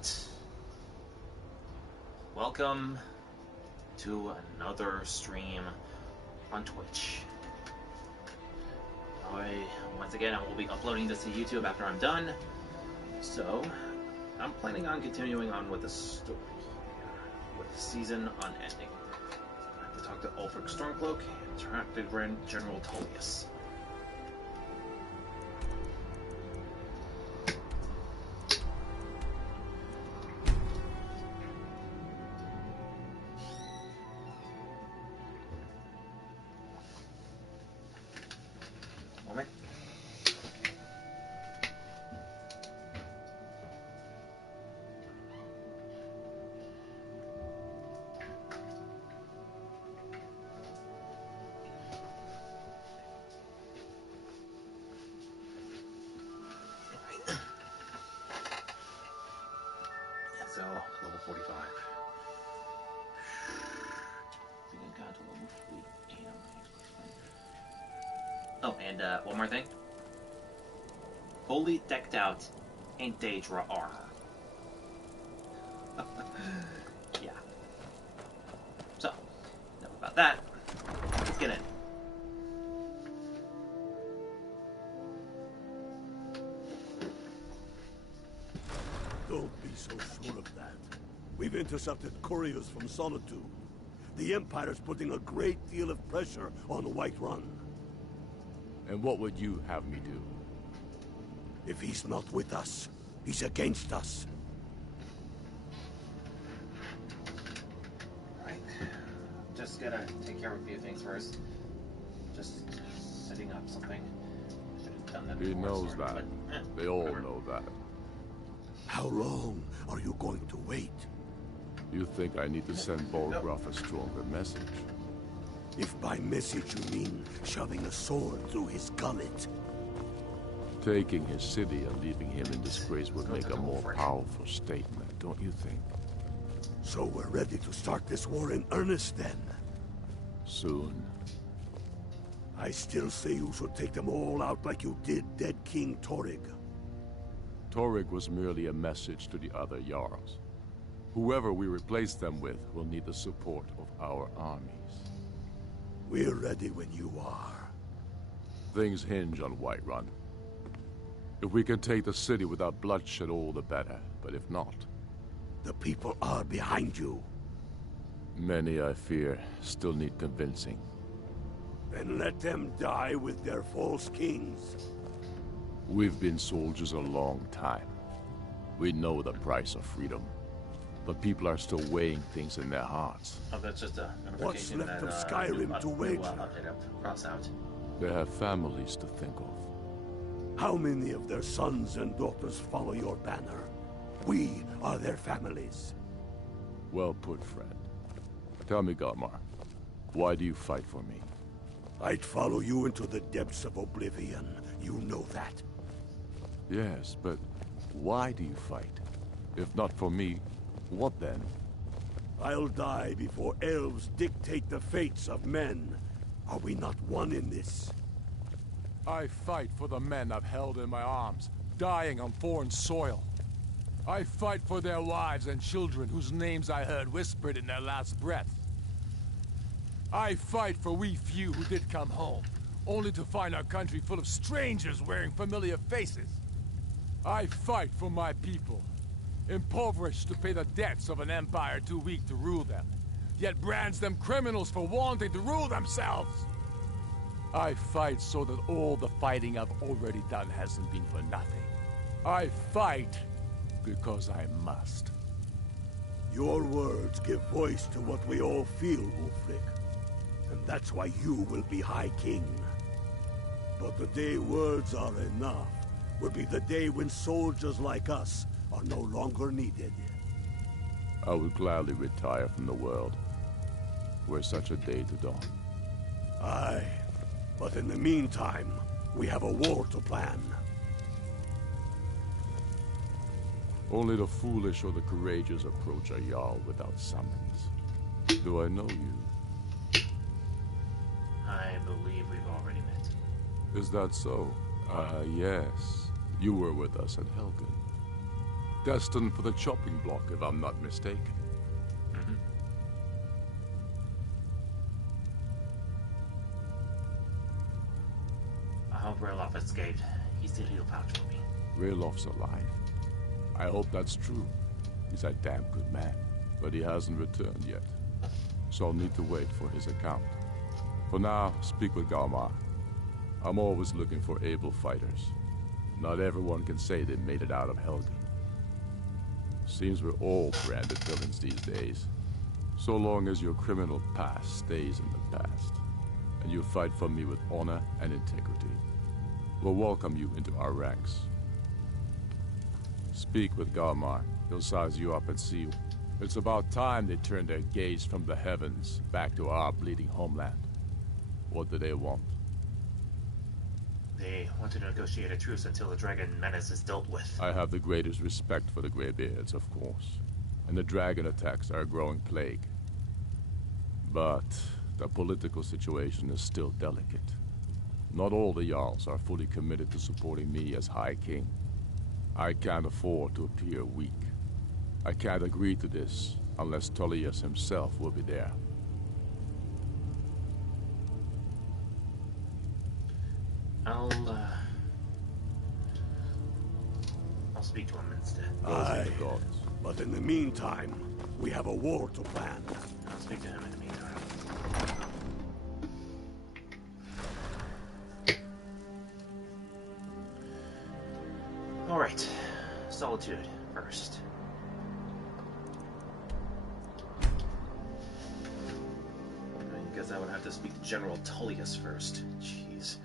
Alright. Welcome to another stream on Twitch. Once again, I will be uploading this to YouTube after I'm done. So, I'm planning on continuing on with the story here, with season unending. I have to talk to Ulfric Stormcloak and track the Grand General Tullius. So, level 45. Being God to level 48. Oh, and one more thing. Fully decked out in Daedra armor. Yeah. So, enough about that. Let's get in. Don't be so sure of that. We've intercepted couriers from Solitude. The Empire's putting a great deal of pressure on Whiterun. And what would you have me do? If he's not with us, he's against us. Right. Just gotta take care of a few things first. Just setting up something. Should have done that before. He knows started, that. But, They all whatever. know that. How long are you going to wait? You think I need to send Bolgraf a stronger message? If by message you mean shoving a sword through his gullet. Taking his city and leaving him in disgrace would make a more powerful statement, don't you think? So we're ready to start this war in earnest then? Soon. I still say you should take them all out like you did dead King Torrig. Torrig was merely a message to the other Jarls. Whoever we replace them with will need the support of our armies. We're ready when you are. Things hinge on Whiterun. If we can take the city without bloodshed, all the better. But if not... The people are behind you. Many, I fear, still need convincing. Then let them die with their false kings. We've been soldiers a long time. We know the price of freedom. But people are still weighing things in their hearts. Oh, that's just a What's notification left that, of Skyrim to wager? Update up, cross out. They have families to think of. How many of their sons and daughters follow your banner? We are their families. Well put, friend. Tell me, Galmar, why do you fight for me? I'd follow you into the depths of oblivion. You know that. Yes, but why do you fight? If not for me, what then? I'll die before elves dictate the fates of men. Are we not one in this? I fight for the men I've held in my arms, dying on foreign soil. I fight for their wives and children whose names I heard whispered in their last breath. I fight for we few who did come home, only to find our country full of strangers wearing familiar faces. I fight for my people, impoverished to pay the debts of an empire too weak to rule them, yet brands them criminals for wanting to rule themselves. I fight so that all the fighting I've already done hasn't been for nothing. I fight because I must. Your words give voice to what we all feel, Ulfric. And that's why you will be High King. But the day words are enough will be the day when soldiers like us are no longer needed. I would gladly retire from the world, were such a day to dawn. Aye, but in the meantime, we have a war to plan. Only the foolish or the courageous approach a Jarl without summons. Do I know you? I believe we've already met. Is that so? Yes. You were with us at Helgen. Destined for the chopping block, if I'm not mistaken. Mm-hmm. I hope Ralof escaped. He said he'll vouch for me. Ralof's alive. I hope that's true. He's a damn good man, but he hasn't returned yet. So I'll need to wait for his account. For now, speak with Galmar. I'm always looking for able fighters. Not everyone can say they made it out of Helgen. Seems we're all branded villains these days. So long as your criminal past stays in the past, and you fight for me with honor and integrity, we'll welcome you into our ranks. Speak with Galmar. He'll size you up and see you. It's about time they turned their gaze from the heavens back to our bleeding homeland. What do they want? They want to negotiate a truce until the dragon menace is dealt with. I have the greatest respect for the Greybeards, of course. And the dragon attacks are a growing plague. But the political situation is still delicate. Not all the Jarls are fully committed to supporting me as High King. I can't afford to appear weak. I can't agree to this unless Tullius himself will be there. I'll speak to him instead. Aye, but in the meantime, we have a war to plan. I'll speak to him in the meantime. Alright, Solitude first. I guess I would have to speak to General Tullius first. Jeez.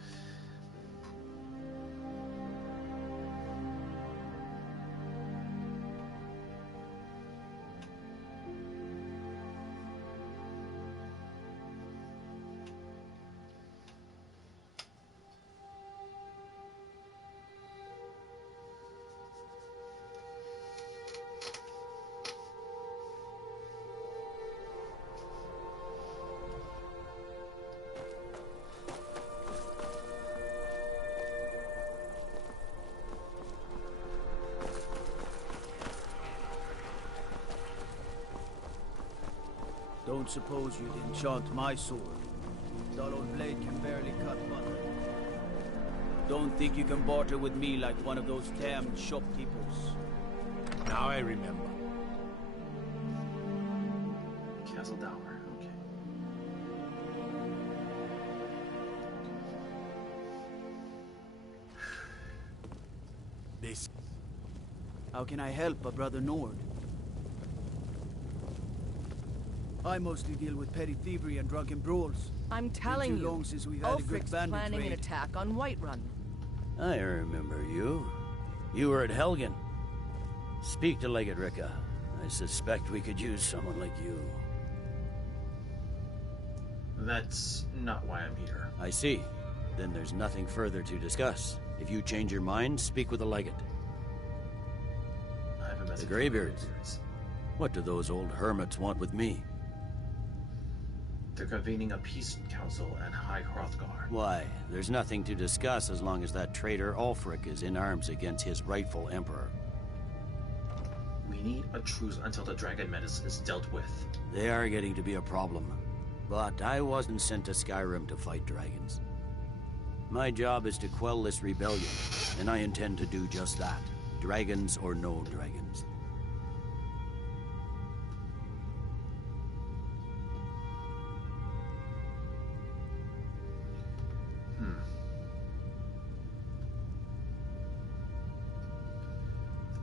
Don't suppose you'd enchant my sword. Dull old blade can barely cut butter. Don't think you can barter with me like one of those damned shopkeepers. Now I remember. Castle Dower, okay. This. How can I help a brother Nord? I mostly deal with petty thievery and drunken brawls. I'm telling Been too you, long since we've had a good Ulfric's bandit planning an raid. attack on Whiterun. I remember you. You were at Helgen. Speak to Legate Ricka. I suspect we could use someone like you. That's not why I'm here. I see. Then there's nothing further to discuss. If you change your mind, speak with the Legate. I have a message. The Greybeards. What do those old hermits want with me? They're convening a peace council at High Hrothgar. Why? There's nothing to discuss as long as that traitor Ulfric is in arms against his rightful emperor. We need a truce until the dragon menace is dealt with. They are getting to be a problem. But I wasn't sent to Skyrim to fight dragons. My job is to quell this rebellion, and I intend to do just that. Dragons or no dragons.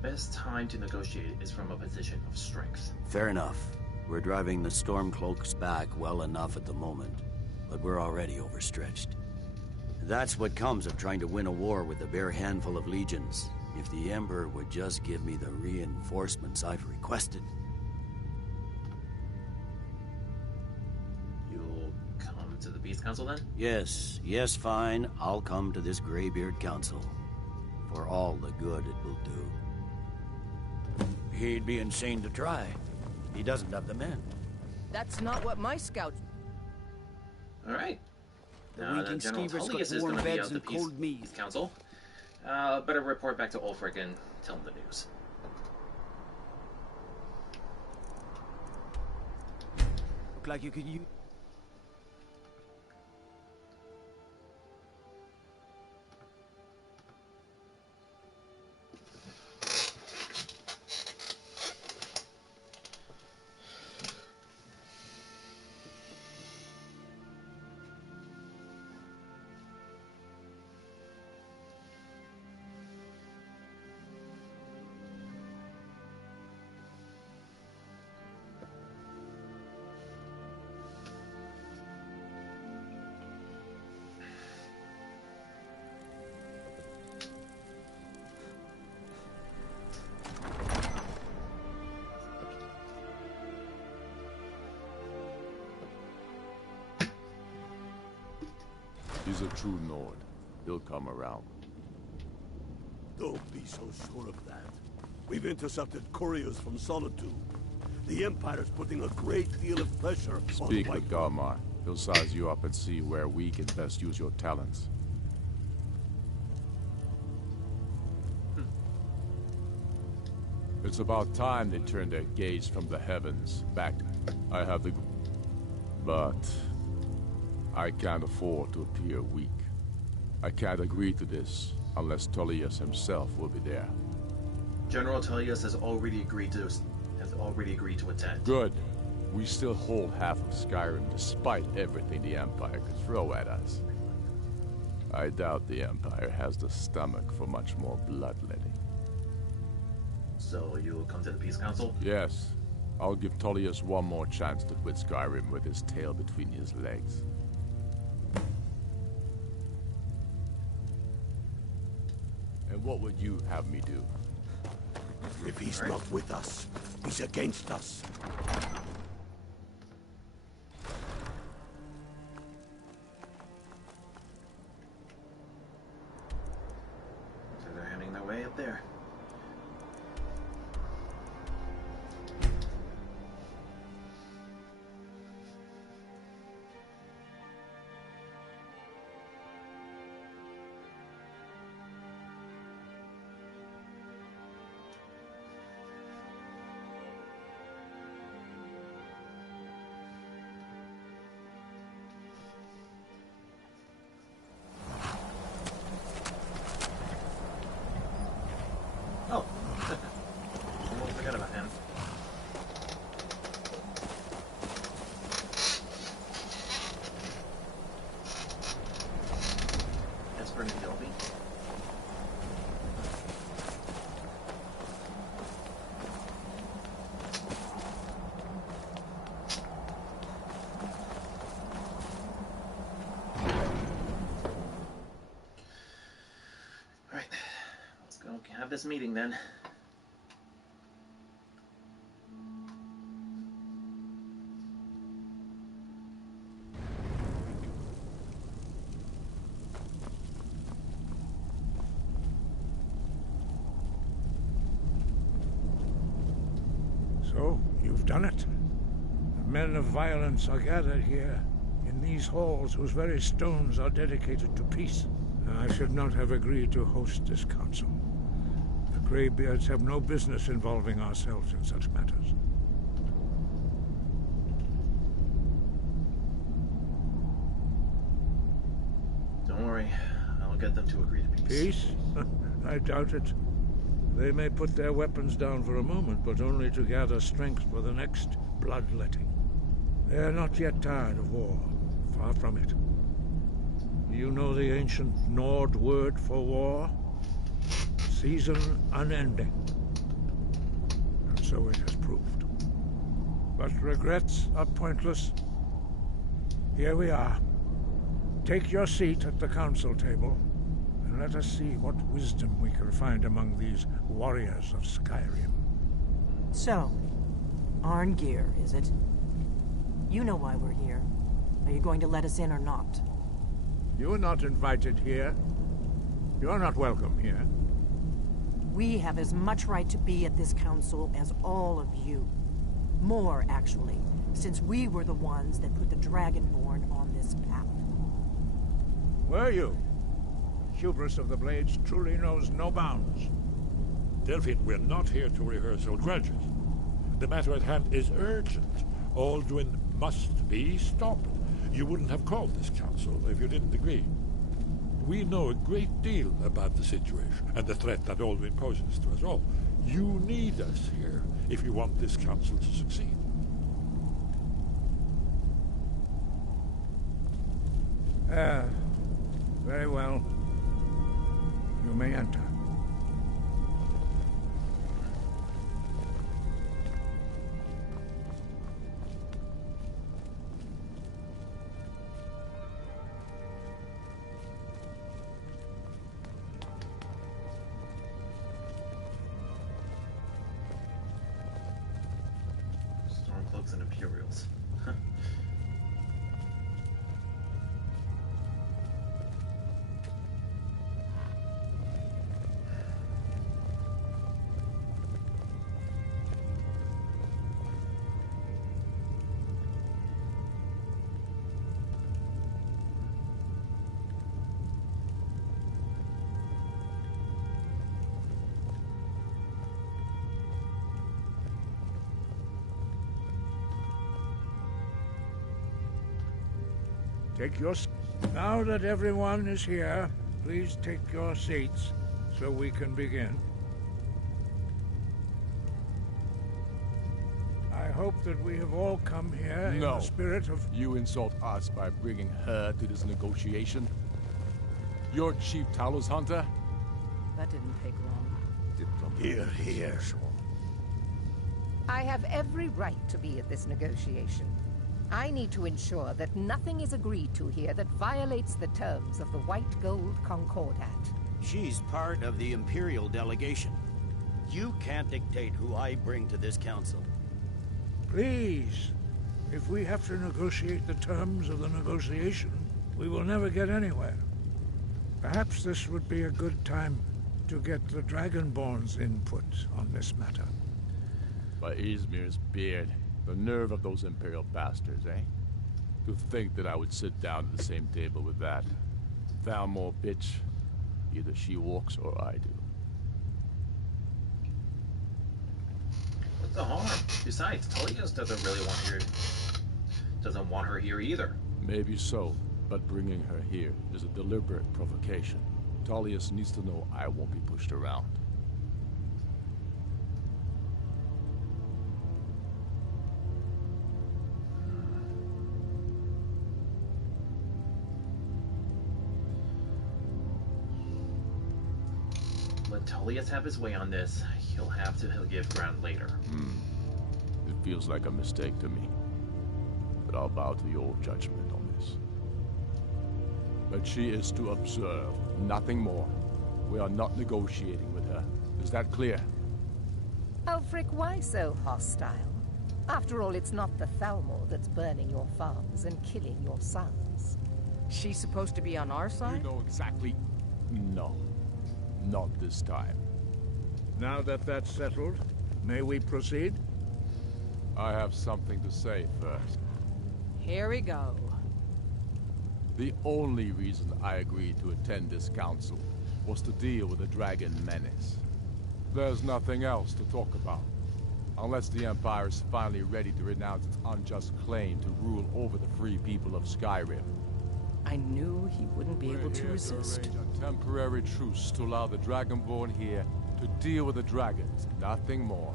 The best time to negotiate is from a position of strength. Fair enough. We're driving the Stormcloaks back well enough at the moment, but we're already overstretched. That's what comes of trying to win a war with a bare handful of legions. If the Emperor would just give me the reinforcements I've requested. You'll come to the Peace Council then? Yes, fine. I'll come to this Greybeard Council. For all the good it will do. He'd be insane to try. He doesn't have the men. That's not what my scouts... Alright. The Now, winking General skeevers Tullius got is warm going to be beds out the and cold meat. Peace Council. Better report back to Ulfric and tell him the news. look like you could use... He's a true Nord. He'll come around. Don't be so sure of that. We've intercepted couriers from Solitude. The Empire's putting a great deal of pressure on Speak White with Galmar. He'll size you up and see where we can best use your talents. It's about time they turned their gaze from the heavens back. I have the... But... I can't afford to appear weak. I can't agree to this unless Tullius himself will be there. General Tullius has already agreed to attend. Good. We still hold half of Skyrim despite everything the Empire could throw at us. I doubt the Empire has the stomach for much more bloodletting. So you'll come to the Peace Council? Yes. I'll give Tullius one more chance to quit Skyrim with his tail between his legs. And what would you have me do? If he's not with us, he's against us. So they're heading their way up there. Oh, almost forgot about him. That's pretty dopey. All right, let's go have this meeting then. So, you've done it. The men of violence are gathered here, in these halls whose very stones are dedicated to peace. I should not have agreed to host this council. The Greybeards have no business involving ourselves in such matters. Don't worry, I'll get them to agree to peace. Peace? I doubt it. They may put their weapons down for a moment, but only to gather strength for the next bloodletting. They are not yet tired of war. Far from it. Do you know the ancient Nord word for war? Season unending. And so it has proved. But regrets are pointless. Here we are. Take your seat at the council table, and let us see what wisdom we can find among these warriors of Skyrim. So, Arngeir, is it? You know why we're here. Are you going to let us in or not? You are not invited here. You are not welcome here. We have as much right to be at this council as all of you. More, actually, since we were the ones that put the Dragonborn on this path. Were you? Hubris of the Blades truly knows no bounds. Delphine, we're not here to rehearse old grudges. The matter at hand is urgent. Alduin must be stopped. You wouldn't have called this council if you didn't agree. We know a great deal about the situation and the threat that Alduin poses to us all. You need us here if you want this council to succeed. Very well. You may enter. Stormcloaks and Imperials. Now that everyone is here, please take your seats so we can begin. I hope that we have all come here in the spirit of... You insult us by bringing her to this negotiation? You're Chief Talos Hunter? That didn't take long. Hear, hear. I have every right to be at this negotiation. I need to ensure that nothing is agreed to here that violates the terms of the White Gold Concordat. She's part of the Imperial delegation. You can't dictate who I bring to this council. Please, if we have to negotiate the terms of the negotiation, we will never get anywhere. Perhaps this would be a good time to get the Dragonborn's input on this matter. By Izmir's beard. The nerve of those Imperial bastards, eh? To think that I would sit down at the same table with that. Thalmor bitch. Either she walks or I do. What's the harm? Besides, Tullius doesn't want her here either. Maybe so, but bringing her here is a deliberate provocation. Tullius needs to know I won't be pushed around. Let Tullius have his way on this. He'll give ground later. It feels like a mistake to me. But I'll bow to your judgment on this. But she is to observe, nothing more. We are not negotiating with her. Is that clear? Ulfric, why so hostile? After all, it's not the Thalmor that's burning your farms and killing your sons. She's supposed to be on our side? You know exactly... No. Not this time. Now that that's settled, may we proceed? I have something to say first. Here we go. The only reason I agreed to attend this council was to deal with the dragon menace. There's nothing else to talk about. Unless the Empire is finally ready to renounce its unjust claim to rule over the free people of Skyrim. I knew he wouldn't be able to resist. To arrange a temporary truce to allow the Dragonborn here to deal with the dragons, nothing more.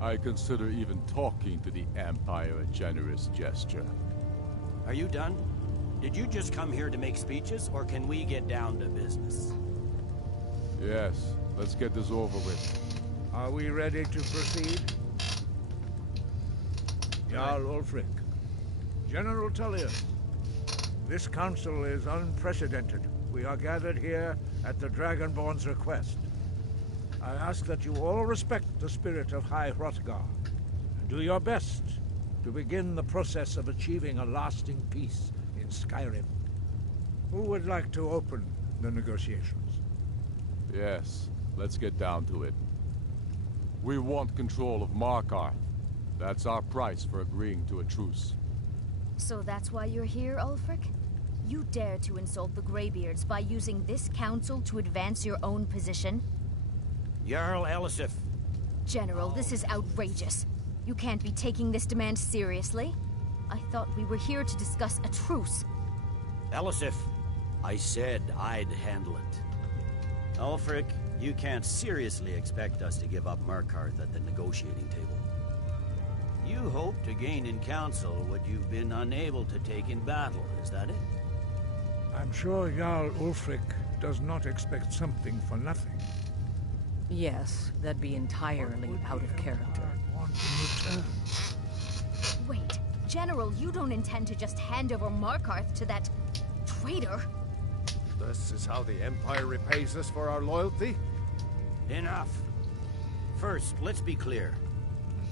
I consider even talking to the Empire a generous gesture. Are you done? Did you just come here to make speeches, or can we get down to business? Yes, let's get this over with. Are we ready to proceed? Jarl Ulfric. General Tullius. This council is unprecedented. We are gathered here at the Dragonborn's request. I ask that you all respect the spirit of High Hrothgar, and do your best to begin the process of achieving a lasting peace in Skyrim. Who would like to open the negotiations? Yes, let's get down to it. We want control of Markarth. That's our price for agreeing to a truce. So that's why you're here, Ulfric? You dare to insult the Greybeards by using this council to advance your own position? Jarl Elisif. General, this is outrageous. You can't be taking this demand seriously. I thought we were here to discuss a truce. Elisif, I said I'd handle it. Ulfric, you can't seriously expect us to give up Markarth at the negotiating table. You hope to gain in council what you've been unable to take in battle, is that it? I'm sure Jarl Ulfric does not expect something for nothing. Yes, that'd be entirely out of character. Want in return? Wait, General, you don't intend to just hand over Markarth to that traitor? This is how the Empire repays us for our loyalty? Enough. First, let's be clear.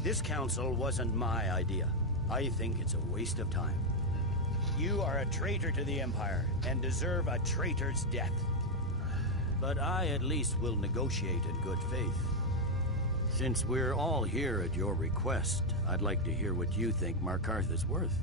This council wasn't my idea. I think it's a waste of time. You are a traitor to the Empire, and deserve a traitor's death. But I at least will negotiate in good faith. Since we're all here at your request, I'd like to hear what you think Markarth is worth.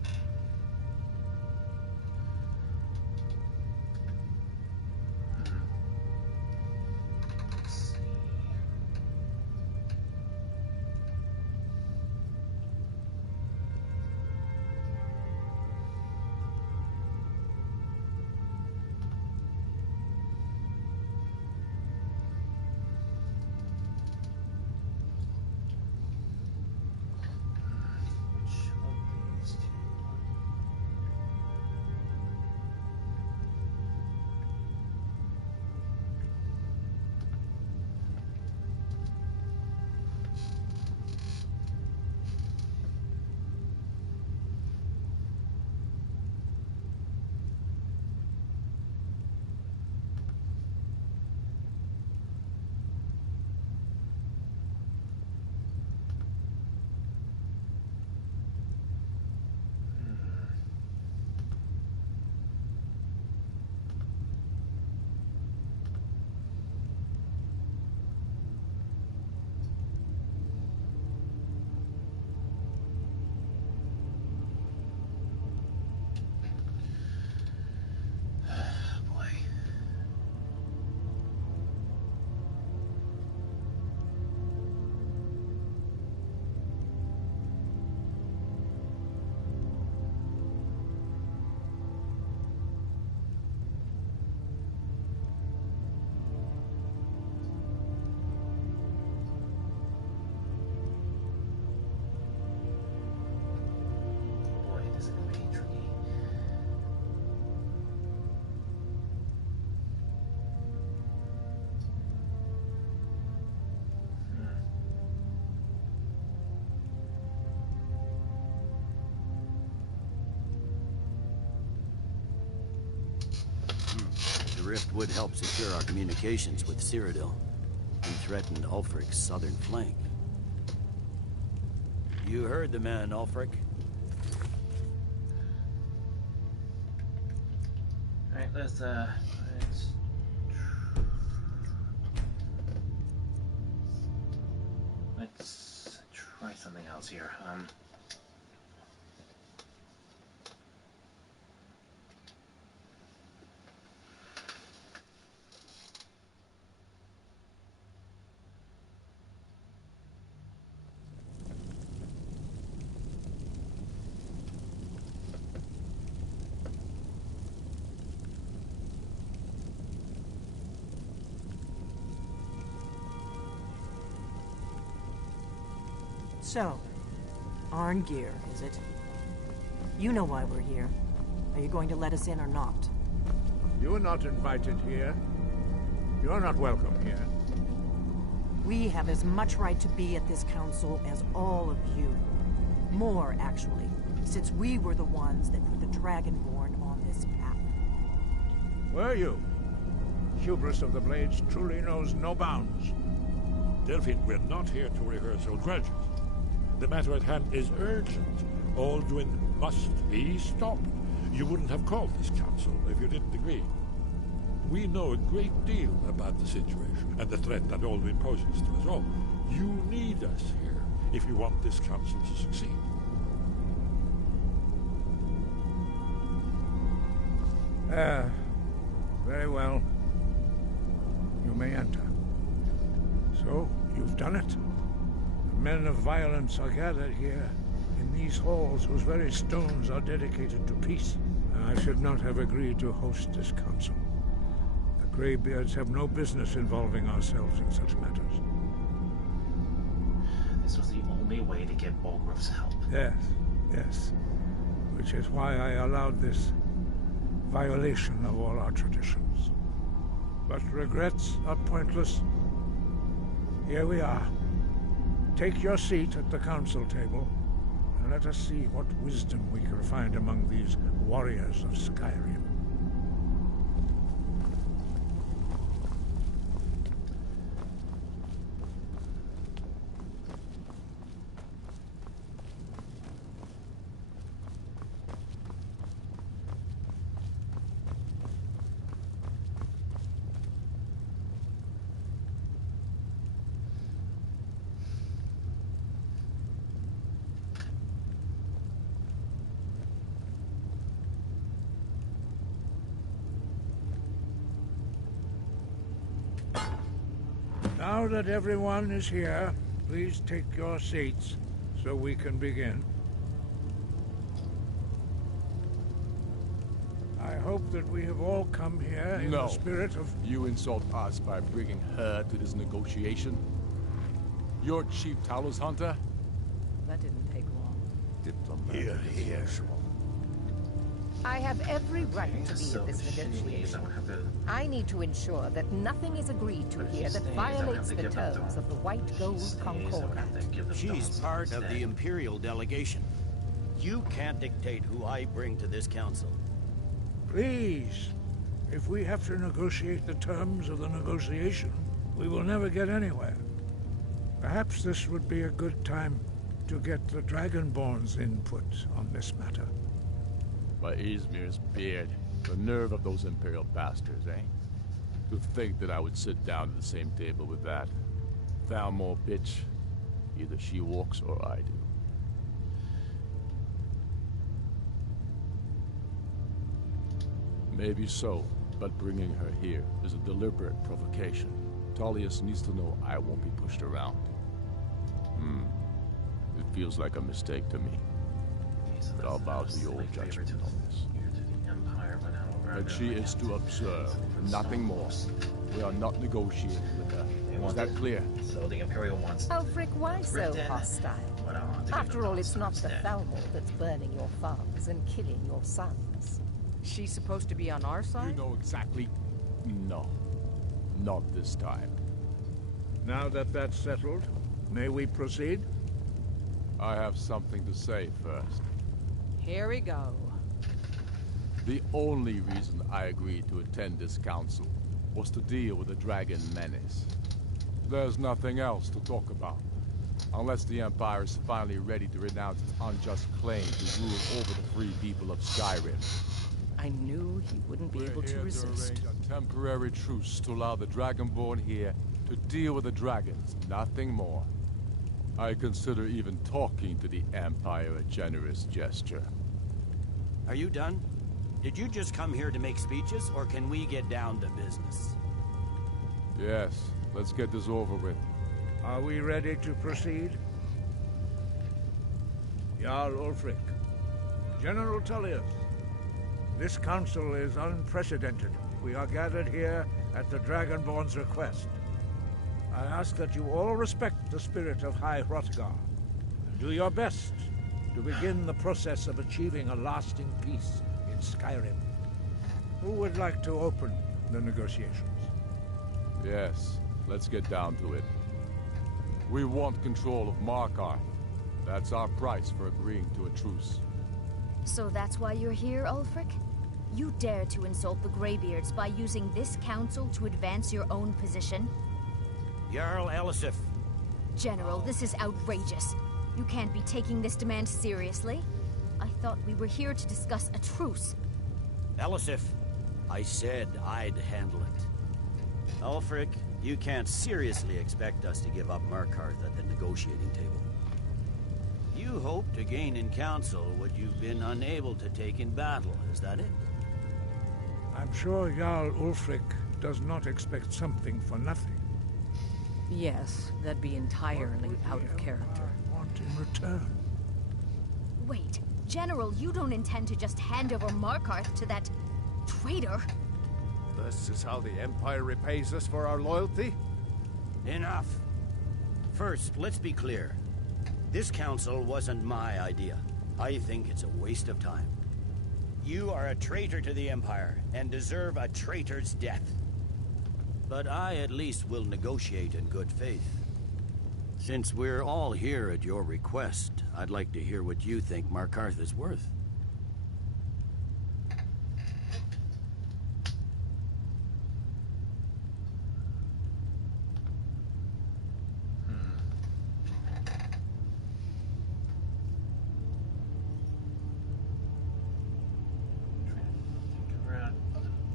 The rift would help secure our communications with Cyrodiil and threaten Ulfric's southern flank. You heard the man, Ulfric. Alright, let's try something else here. So, Arngeir, is it? You know why we're here. Are you going to let us in or not? You're not invited here. You're not welcome here. We have as much right to be at this council as all of you. More, actually, since we were the ones that put the Dragonborn on this path. Were you? Hubris of the Blades truly knows no bounds. Delphine, we're not here to rehearse old grudges. The matter at hand is urgent. Alduin must be stopped. You wouldn't have called this council if you didn't agree. We know a great deal about the situation and the threat that Alduin poses to us all. You need us here if you want this council to succeed. Very well. You may enter. So, you've done it. Men of violence are gathered here, in these halls whose very stones are dedicated to peace. I should not have agreed to host this council. The Greybeards have no business involving ourselves in such matters. This was the only way to get Bulgrov's help. Yes. Which is why I allowed this violation of all our traditions. But regrets are pointless. Here we are. Take your seat at the council table, and let us see what wisdom we can find among these warriors of Skyrim. Now that everyone is here, please take your seats so we can begin. I hope that we have all come here in the spirit of... You insult us by bringing her to this negotiation? You're Chief Talos Hunter? That didn't take long. Diplomat. Here. I have every right to be at this negotiation. I need to ensure that nothing is agreed to here that violates the terms of the White Gold Concordat. She's part of the Imperial delegation. You can't dictate who I bring to this council. Please, if we have to negotiate the terms of the negotiation, we will never get anywhere. Perhaps this would be a good time to get the Dragonborn's input on this matter. By Izmir's beard. The nerve of those Imperial bastards, eh? To think that I would sit down at the same table with that. Thalmor bitch. Either she walks or I do. Maybe so, but bringing her here is a deliberate provocation. Tullius needs to know I won't be pushed around. It feels like a mistake to me. But I'll bow to your judgment on this. But she is to observe, nothing more. We are not negotiating with her. Is that clear? So the Imperial wants... Ulfric, why so hostile? After all, it's not the Thalmor that's burning your farms and killing your sons. She's supposed to be on our side? You know exactly... No. Not this time. Now that that's settled, may we proceed? I have something to say first. Here we go. The only reason I agreed to attend this council was to deal with the dragon menace. There's nothing else to talk about. Unless the Empire is finally ready to renounce its unjust claim to rule over the free people of Skyrim. I knew he wouldn't be able to resist. To arrange a temporary truce to allow the Dragonborn here to deal with the dragons, nothing more. I consider even talking to the Empire a generous gesture. Are you done? Did you just come here to make speeches, or can we get down to business? Yes, let's get this over with. Are we ready to proceed? Jarl Ulfric, General Tullius, this council is unprecedented. We are gathered here at the Dragonborn's request. I ask that you all respect the spirit of High Hrothgar, and do your best to begin the process of achieving a lasting peace in Skyrim. Who would like to open the negotiations? Yes, let's get down to it. We want control of Markarth. That's our price for agreeing to a truce. So that's why you're here, Ulfric? You dare to insult the Greybeards by using this council to advance your own position? Jarl Elisif. General, this is outrageous. You can't be taking this demand seriously. I thought we were here to discuss a truce. Elisif, I said I'd handle it. Ulfric, you can't seriously expect us to give up Markarth at the negotiating table. You hope to gain in council what you've been unable to take in battle, is that it? I'm sure Jarl Ulfric does not expect something for nothing. Yes, that'd be entirely out of character. I want in return. Wait, General, you don't intend to just hand over Markarth to that traitor? This is how the Empire repays us for our loyalty? Enough. First, let's be clear. This council wasn't my idea. I think it's a waste of time. You are a traitor to the Empire, and deserve a traitor's death. But I at least will negotiate in good faith. Since we're all here at your request, I'd like to hear what you think Markarth is worth.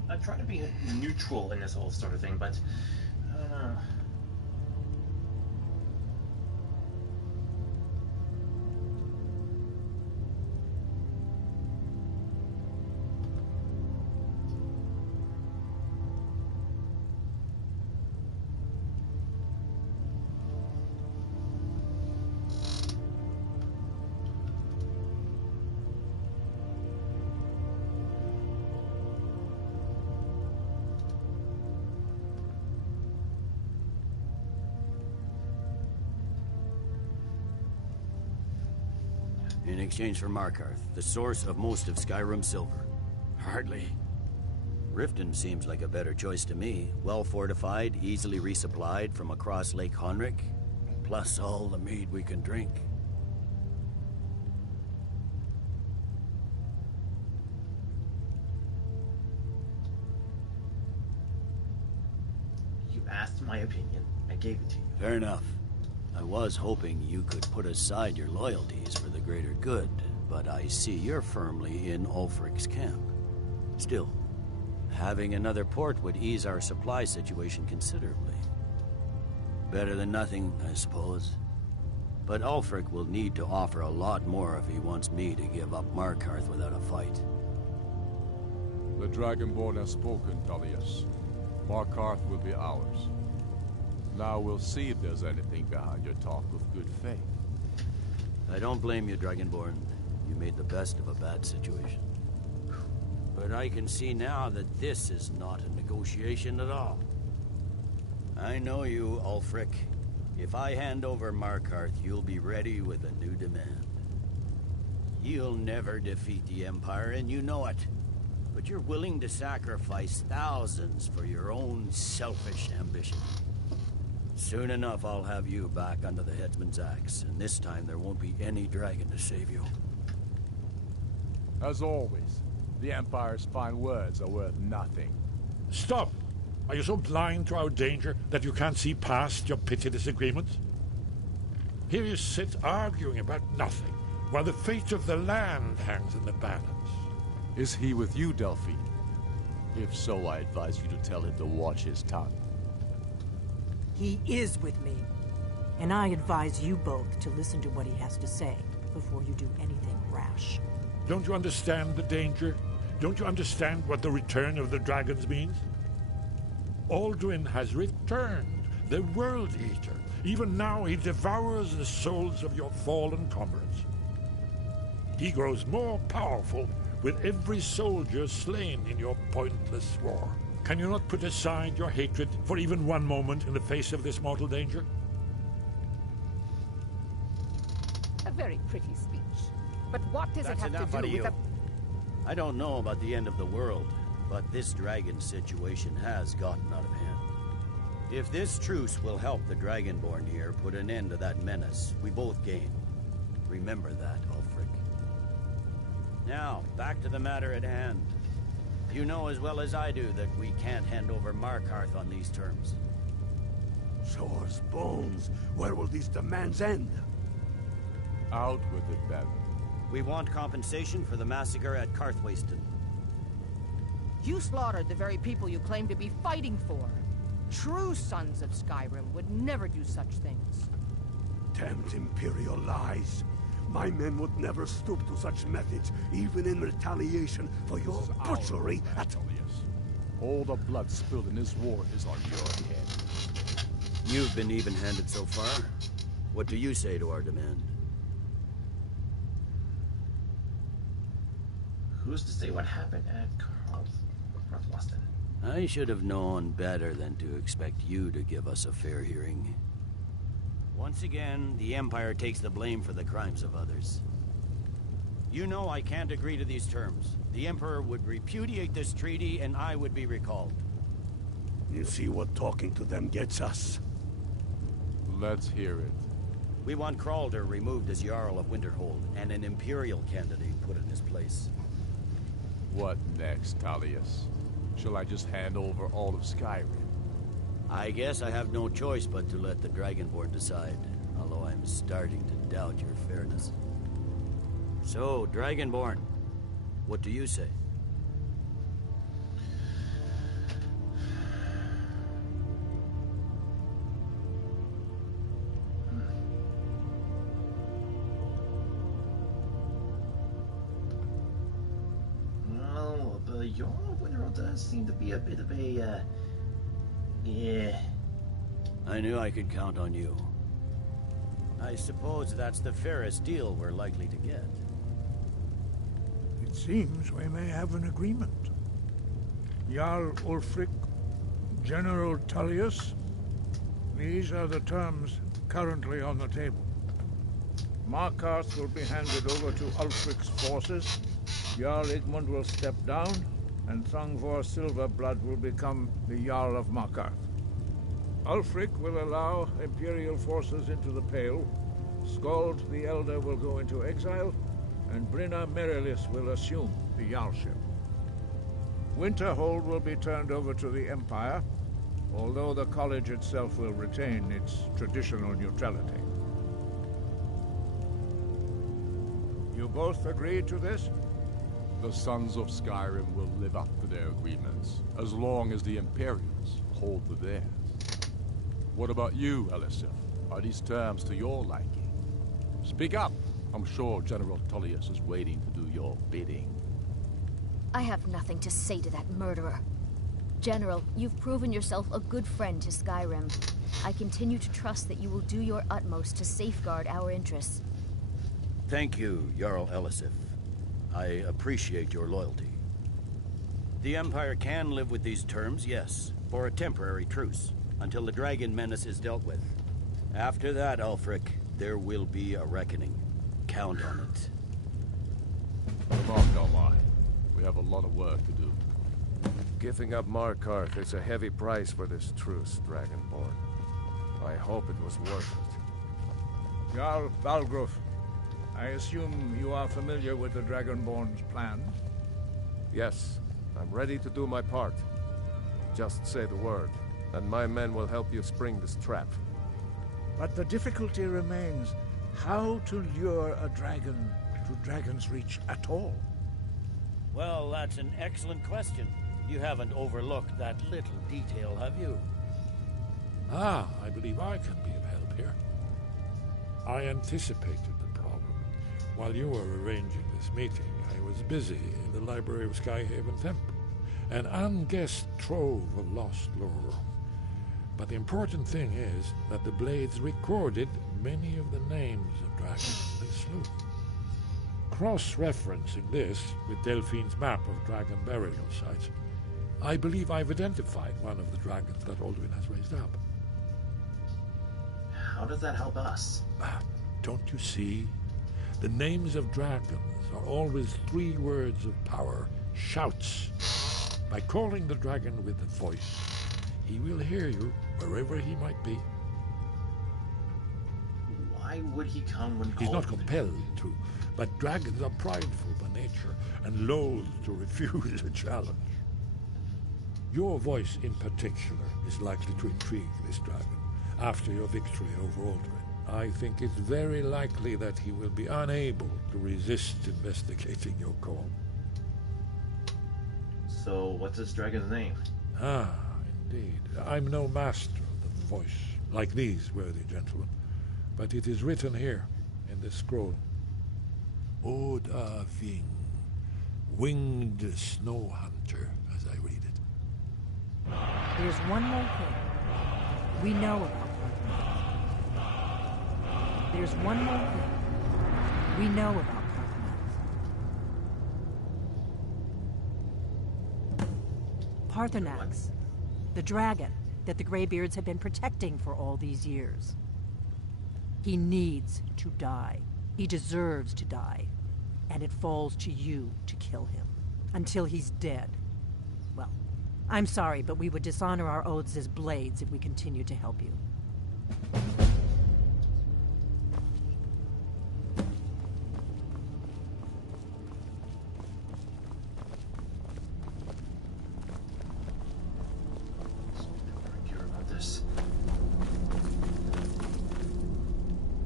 I try to be neutral in this whole sort of thing, but I don't know. In exchange for Markarth, the source of most of Skyrim's silver. Hardly. Riften seems like a better choice to me. Well fortified, easily resupplied from across Lake Honric, plus all the mead we can drink. You asked my opinion. I gave it to you. Fair enough. I was hoping you could put aside your loyalties for the greater good, but I see you're firmly in Ulfric's camp. Still, having another port would ease our supply situation considerably. Better than nothing, I suppose. But Ulfric will need to offer a lot more if he wants me to give up Markarth without a fight. The Dragonborn has spoken, Tullius. Markarth will be ours. Now we'll see if there's anything behind your talk of good faith. I don't blame you, Dragonborn. You made the best of a bad situation. But I can see now that this is not a negotiation at all. I know you, Ulfric. If I hand over Markarth, you'll be ready with a new demand. You'll never defeat the Empire, and you know it. But you're willing to sacrifice thousands for your own selfish ambition. Soon enough, I'll have you back under the headsman's axe, and this time there won't be any dragon to save you. As always, the Empire's fine words are worth nothing. Stop! Are you so blind to our danger that you can't see past your petty disagreements? Here you sit arguing about nothing, while the fate of the land hangs in the balance. Is he with you, Delphine? If so, I advise you to tell him to watch his tongue. He is with me. And I advise you both to listen to what he has to say before you do anything rash. Don't you understand the danger? Don't you understand what the return of the dragons means? Alduin has returned, the World Eater. Even now he devours the souls of your fallen comrades. He grows more powerful with every soldier slain in your pointless war. Can you not put aside your hatred for even one moment in the face of this mortal danger? A very pretty speech. But what does it have to do with I don't know about the end of the world, but this dragon situation has gotten out of hand. If this truce will help the Dragonborn here put an end to that menace, we both gain. Remember that, Ulfric. Now, back to the matter at hand. You know as well as I do that we can't hand over Markarth on these terms. Shore's bones. Where will these demands end? Out with it, then. We want compensation for the massacre at Karthwasten. You slaughtered the very people you claim to be fighting for. True sons of Skyrim would never do such things. Damned Imperial lies. My men would never stoop to such methods, even in retaliation for your butchery at... All the blood spilled in this war is on your head. You've been even-handed so far. What do you say to our demand? Who's to say what happened at Karthwasten? I should have known better than to expect you to give us a fair hearing. Once again, the Empire takes the blame for the crimes of others. You know I can't agree to these terms. The Emperor would repudiate this treaty, and I would be recalled. You see what talking to them gets us? Let's hear it. We want Kralder removed as Jarl of Winterhold, and an Imperial candidate put in his place. What next, Tullius? Shall I just hand over all of Skyrim? I guess I have no choice but to let the Dragonborn decide, although I'm starting to doubt your fairness. So, Dragonborn, what do you say? Well, the Jarl of Winterhold does seem to be a bit of a, yeah. I knew I could count on you. I suppose that's the fairest deal we're likely to get. It seems we may have an agreement. Jarl Ulfric, General Tullius, these are the terms currently on the table. Markarth will be handed over to Ulfric's forces, Jarl Igmund will step down, and Thongvor Silverblood will become the Jarl of Markarth. Ulfric will allow Imperial forces into the Pale, Skald the Elder will go into exile, and Brynna Merilis will assume the Jarlship. Winterhold will be turned over to the Empire, although the college itself will retain its traditional neutrality. You both agree to this? The Sons of Skyrim will live up to their agreements, as long as the Imperials hold to theirs. What about you, Elisif? Are these terms to your liking? Speak up! I'm sure General Tullius is waiting to do your bidding. I have nothing to say to that murderer. General, you've proven yourself a good friend to Skyrim. I continue to trust that you will do your utmost to safeguard our interests. Thank you, Jarl Elisif. I appreciate your loyalty. The Empire can live with these terms, yes, for a temporary truce, until the dragon menace is dealt with. After that, Ulfric, there will be a reckoning. Count on it. Come on, Galmai. We have a lot of work to do. Giving up Markarth is a heavy price for this truce, Dragonborn. I hope it was worth it. Jarl Valgruf, I assume you are familiar with the Dragonborn's plans? Yes, I'm ready to do my part. Just say the word, and my men will help you spring this trap. But the difficulty remains how to lure a dragon to Dragon's Reach at all. Well, that's an excellent question. You haven't overlooked that little detail, have you? Ah, I believe I can be of help here. I anticipated the problem. While you were arranging this meeting, I was busy in the library of Skyhaven Temple, an unguessed trove of lost lore. But the important thing is that the Blades recorded many of the names of dragons they slew. Cross-referencing this with Delphine's map of dragon burial sites, I believe I've identified one of the dragons that Alduin has raised up. How does that help us? Don't you see? The names of dragons are always 3 words of power, shouts. By calling the dragon with a voice, he will hear you wherever he might be. Why would he come when He's called? not compelled to, but dragons are prideful by nature and loath to refuse a challenge. Your voice in particular is likely to intrigue this dragon after your victory over Alduin. I think it's very likely that he will be unable to resist investigating your call. So, what's this dragon's name? Ah, indeed. I'm no master of the voice, like these worthy gentlemen, but it is written here in this scroll. Oda Ving, winged snow hunter, as I read it. There's one more thing. We know about There's one more thing we know about Paarthurnax. Paarthurnax, the dragon that the Greybeards have been protecting for all these years. He needs to die. He deserves to die. And it falls to you to kill him. Until he's dead. Well, I'm sorry, but we would dishonor our oaths as blades if we continued to help you.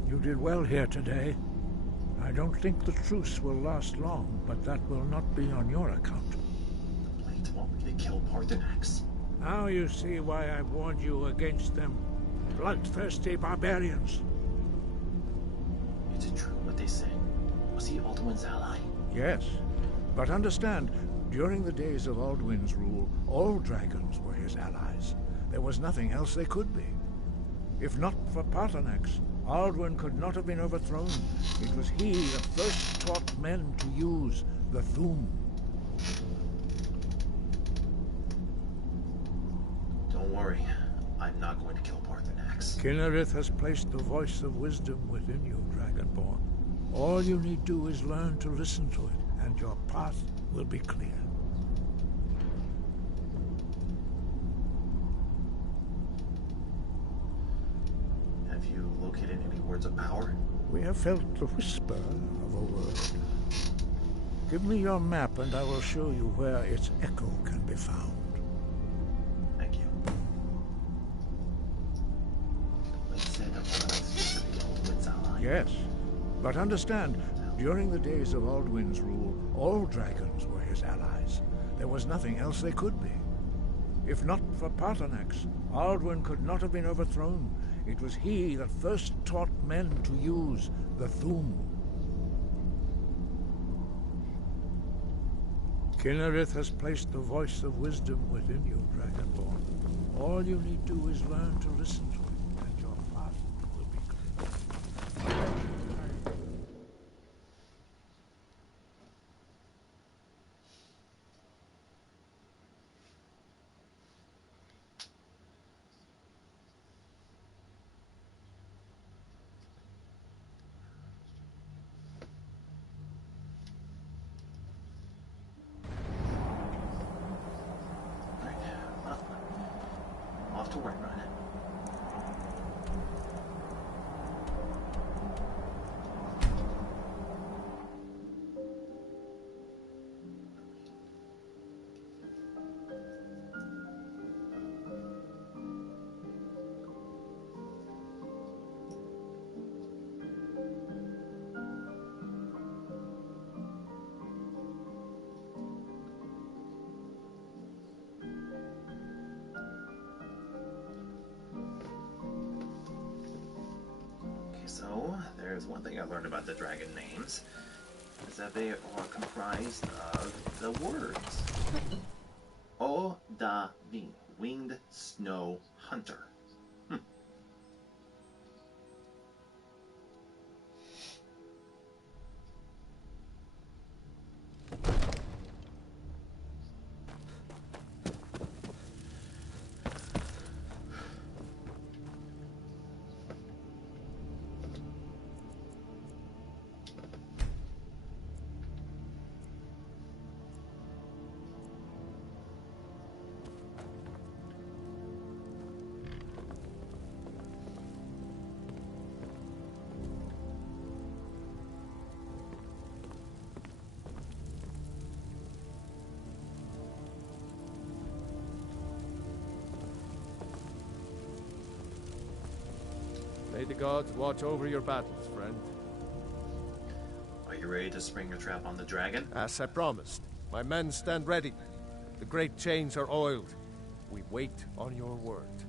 You did well here today. I don't think the truce will last long, but that will not be on your account. The Blades want me to kill Paarthurnax. Now you see why I warned you against them. Bloodthirsty barbarians. Is it true what they said? Was he Alduin's ally? Yes, but understand, during the days of Alduin's rule, all dragons were his allies. There was nothing else they could be. If not for Paarthurnax, Alduin could not have been overthrown. It was he that first taught men to use the Thu'um. Don't worry, I'm not going to kill Paarthurnax. Kynareth has placed the voice of wisdom within you, Dragonborn. All you need do is learn to listen to it, and your path will be clear. Have you located any words of power? We have felt the whisper of a word. Give me your map and I will show you where its echo can be found. Thank you. The Blade said that Paarthurnax used to be Alduin's ally. Yes, but understand, during the days of Alduin's rule, all dragons were his allies. There was nothing else they could be. If not for Paarthurnax, Alduin could not have been overthrown. It was he that first taught men to use the Thu'um. Kynareth has placed the voice of wisdom within you, Dragonborn. All you need do is learn to listen to it, and your path will be clear. Off to work, run. So, there's one thing I learned about the dragon names, is that they are comprised of the words O-da-vin, winged snow hunter. May the gods watch over your battles, friend. Are you ready to spring your trap on the dragon? As I promised, my men stand ready. The great chains are oiled. We wait on your word.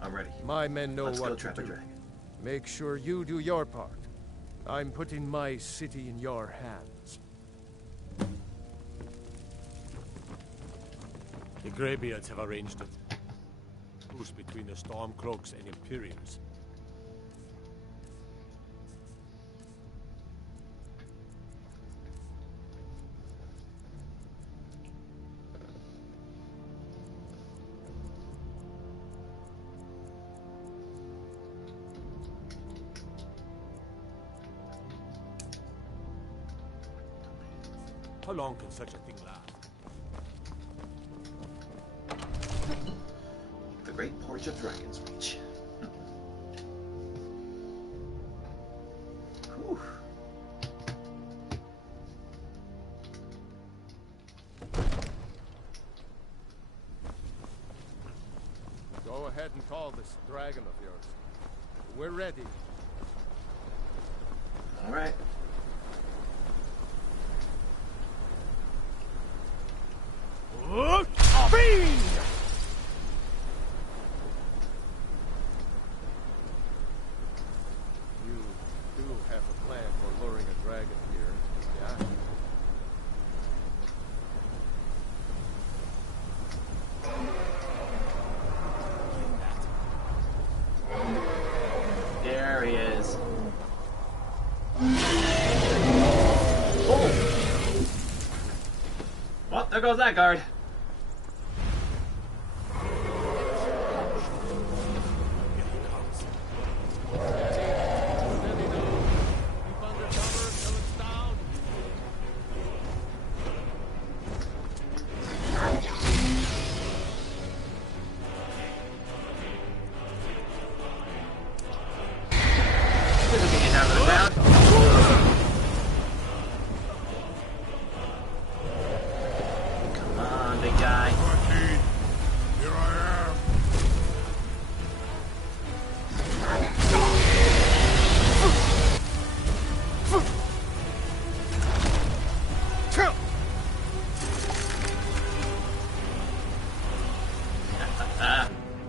I'm ready. My men know Let's what go to trap do. a dragon. Make sure you do your part. I'm putting my city in your hands. The Greybeards have arranged it. Truce between the Stormcloaks and Imperials. How long can such a thing last? The Great Porch of Dragon's Reach. Whew. Go ahead and call this dragon of yours. We're ready. All right. You do have a plan for luring a dragon here, yeah? There he is. Well, there goes that guard. Come on, big guy. Here I am.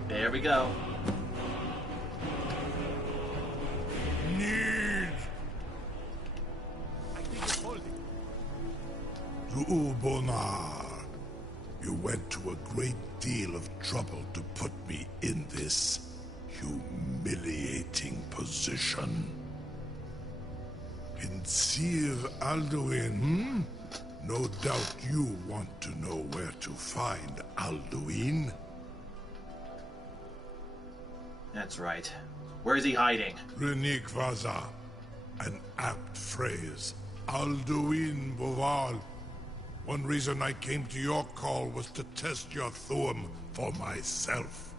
There we go. Need. Ubonar, you went to a great deal of trouble to put me in this humiliating position. In Sir Alduin, No doubt you want to know where to find Alduin. That's right. Where is he hiding? Renikvaza, an apt phrase. Alduin Boval. One reason I came to your call was to test your Thuum for myself.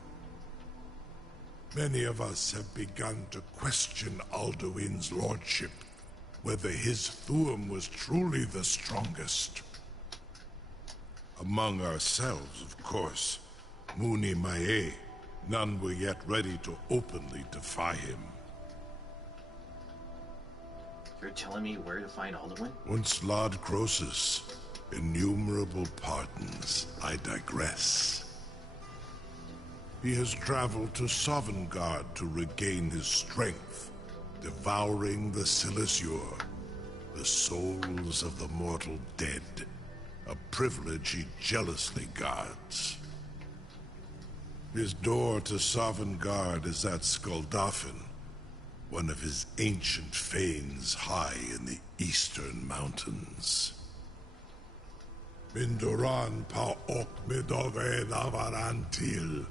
Many of us have begun to question Alduin's lordship, whether his Thuum was truly the strongest. Among ourselves, of course, Muni Mae, none were yet ready to openly defy him. You're telling me where to find Alduin? Once Lord Croesus, innumerable pardons, I digress. He has traveled to Sovngarde to regain his strength, devouring the Silesure, the souls of the mortal dead, a privilege he jealously guards. His door to Sovngarde is at Skuldafn, one of his ancient fanes high in the eastern mountains. Mindoran pa ok midove navarantil.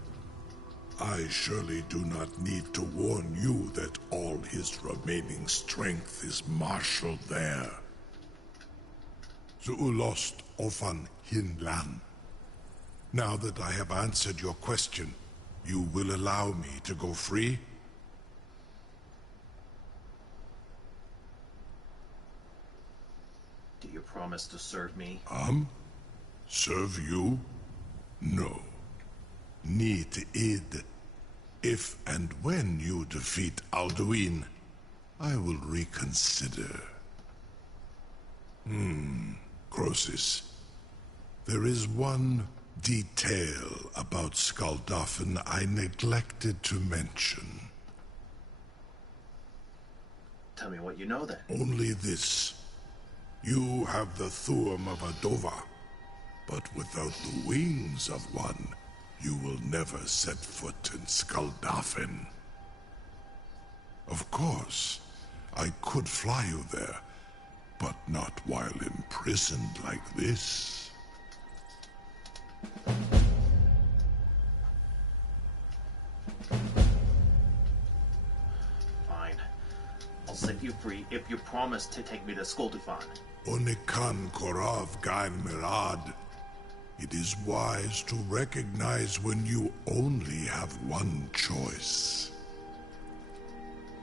I surely do not need to warn you that all his remaining strength is marshaled there. Zuulost ofan hinlan. Now that I have answered your question, you will allow me to go free? Do you promise to serve me? Serve you? No. Need id. If and when you defeat Alduin, I will reconsider. Croesus. There is one detail about Skuldafn I neglected to mention. Tell me what you know then. Only this. You have the Thuum of Adova, but without the wings of one, you will never set foot in Skuldafn. Of course, I could fly you there, but not while imprisoned like this. Fine. I'll set you free if you promise to take me to Skoldufan. Onikan Korav Gain Mirad. It is wise to recognize when you only have one choice.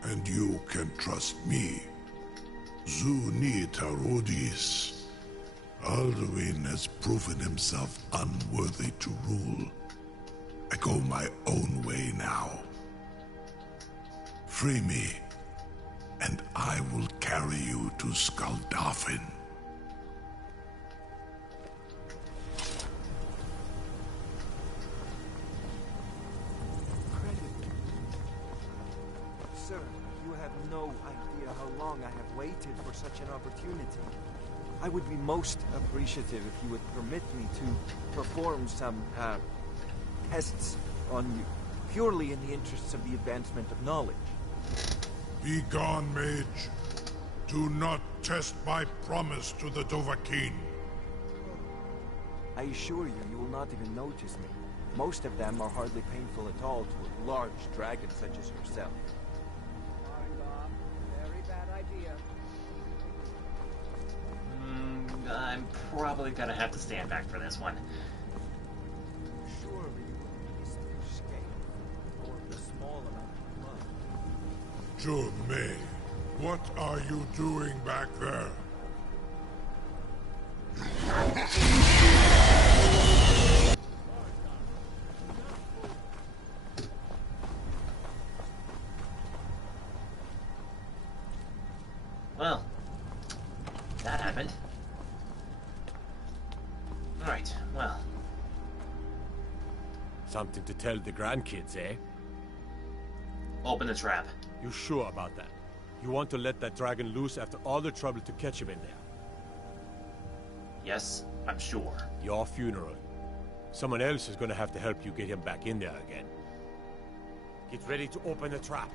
And you can trust me. Zuni Tarodis. Alduin has proven himself unworthy to rule. I go my own way now. Free me, and I will carry you to Skaldafin. Sir, you have no idea how long I have waited for such an opportunity. I would be most appreciative if you would permit me to perform some, tests on you, purely in the interests of the advancement of knowledge. Be gone, mage. Do not test my promise to the Dovahkiin. I assure you, you will not even notice me. Most of them are hardly painful at all to a large dragon such as yourself. Very bad idea. I'm probably gonna have to stand back for this one. Surely you wouldn't be such scale, or the small amount of blood. Jun-Mei, what are you doing back there? Well, that happened. Alright, well. Something to tell the grandkids, eh? Open the trap. You sure about that? You want to let that dragon loose after all the trouble to catch him in there? Yes, I'm sure. Your funeral. Someone else is gonna have to help you get him back in there again. Get ready to open the trap.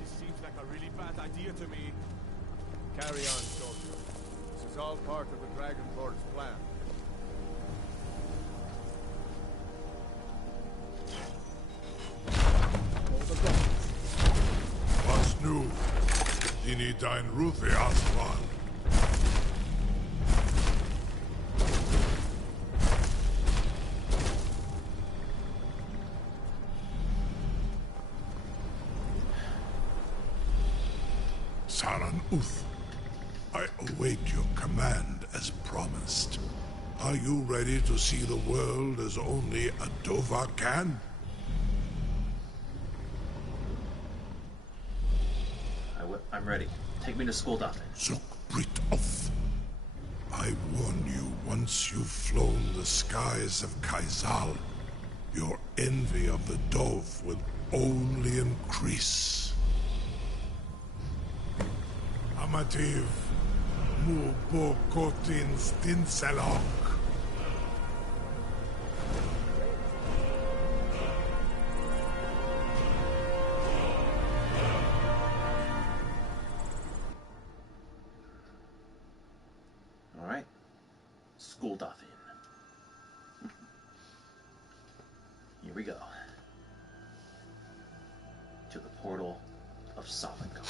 This seems like a really bad idea to me. Carry on, soldier. This is all part of the Dragonborn's plan. Was nu? Dini dein Ruthi Aslan. Saran Uth, I await your command as promised. Are you ready to see the world as only a Dova can? I'm ready. Take me to Skoldafin. Zuk Brit Oth. I warn you, once you've flown the skies of Kaizal, your envy of the Dove will only increase. Amativ, mu bo kotin stinselok. Alright. Skoldafin. Here we go. To the portal of Sovngarde.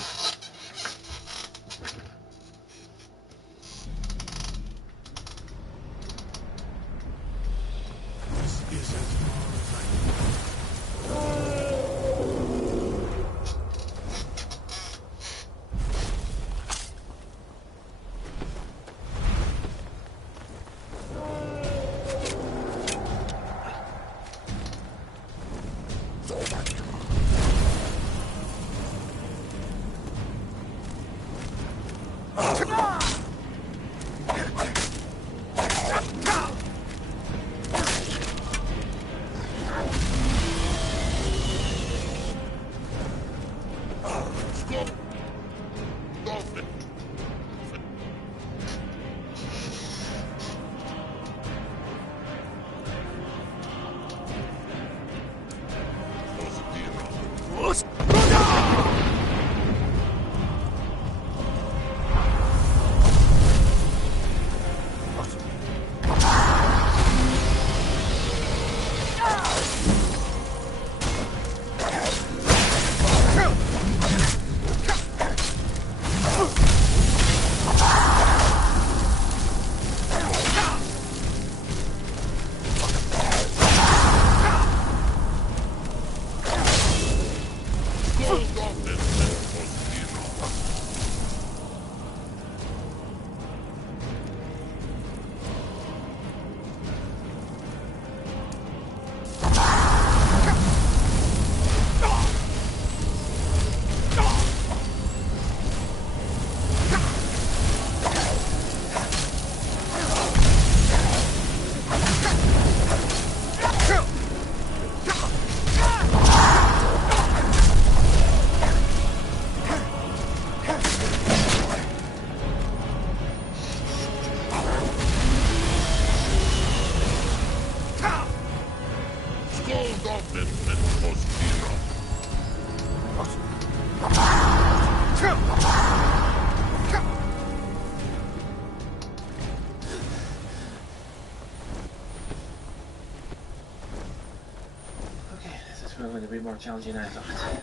This is as far as I can. Okay, this is going to be more challenging than I thought.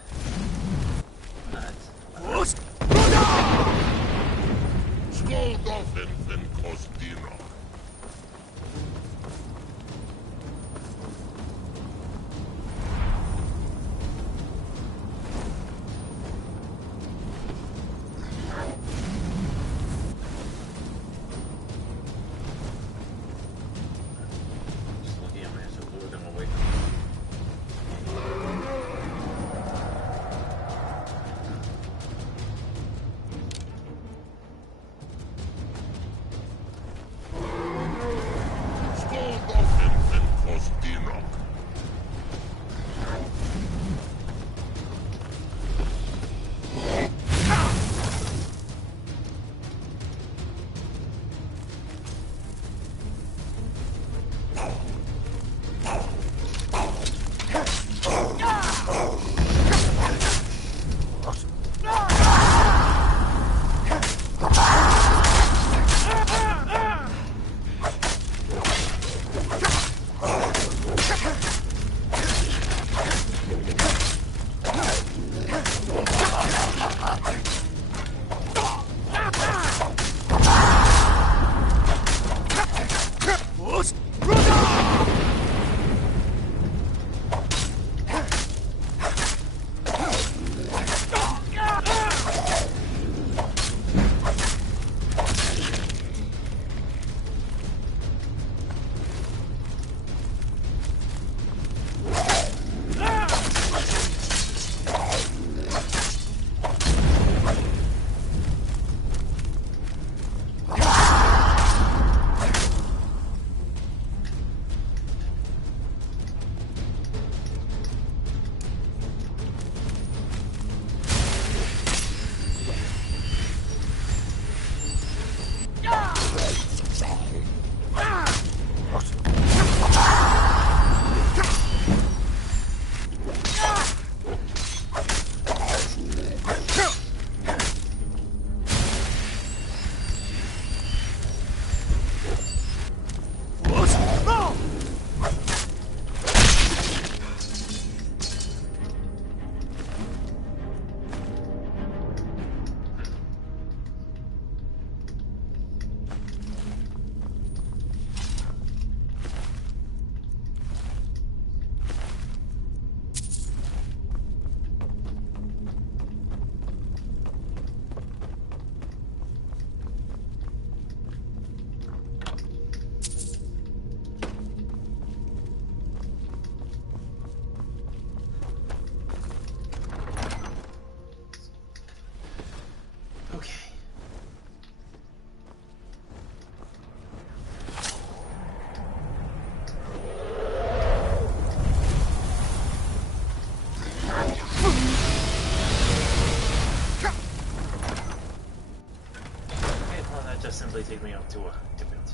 Simply take me up to a different.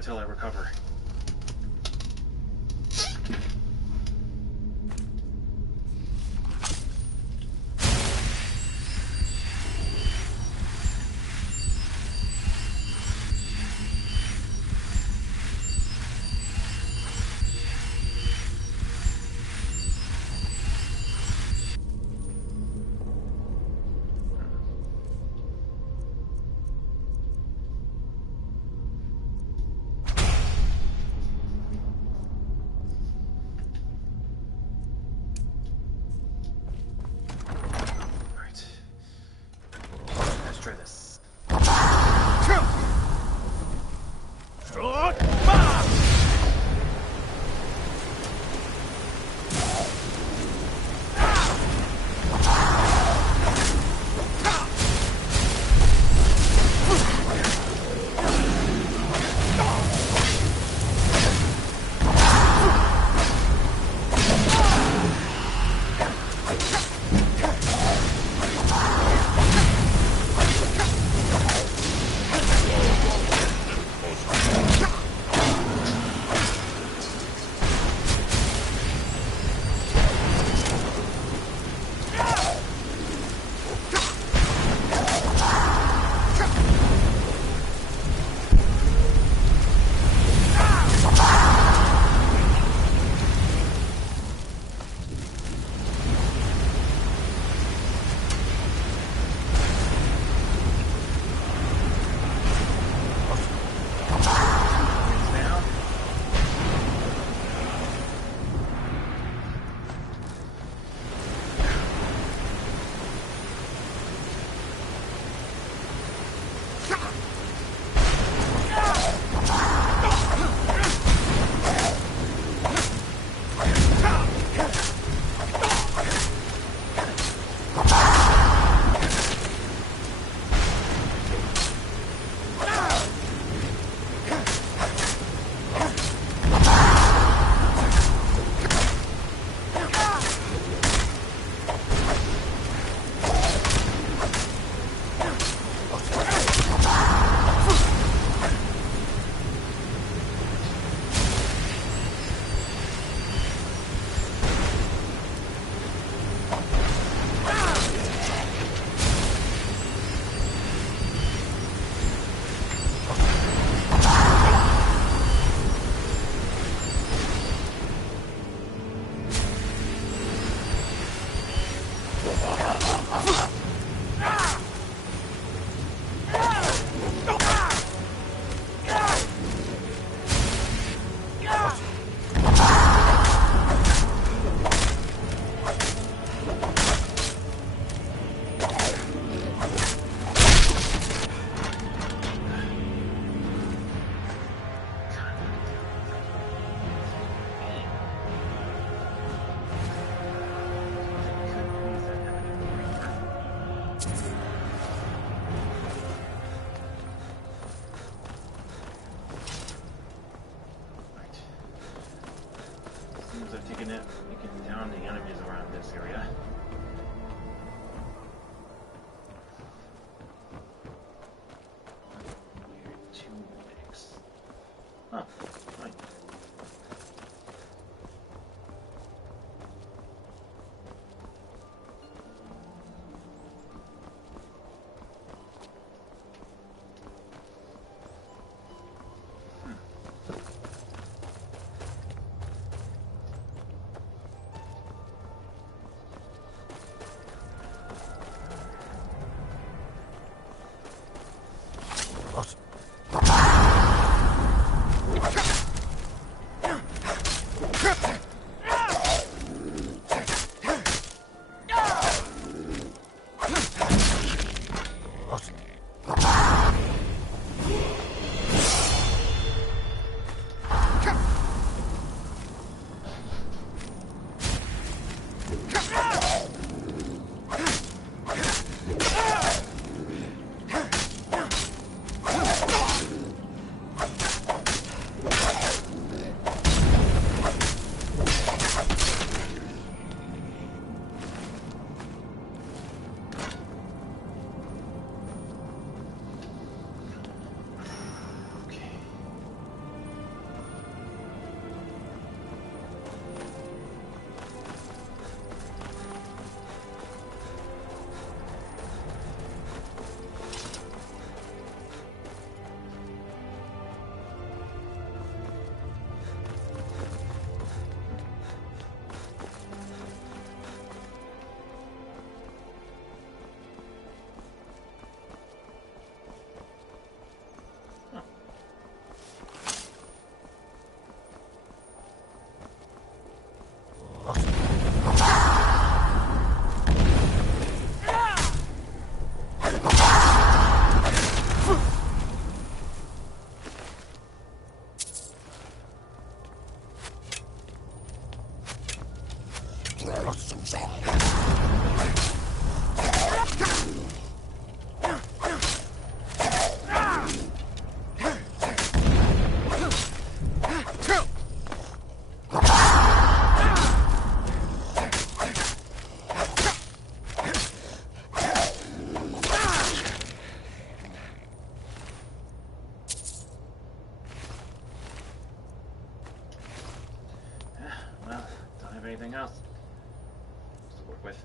Until I recover. taking down the enemies around this area. Where to next? Oh, fine. Well, don't have anything else to work with.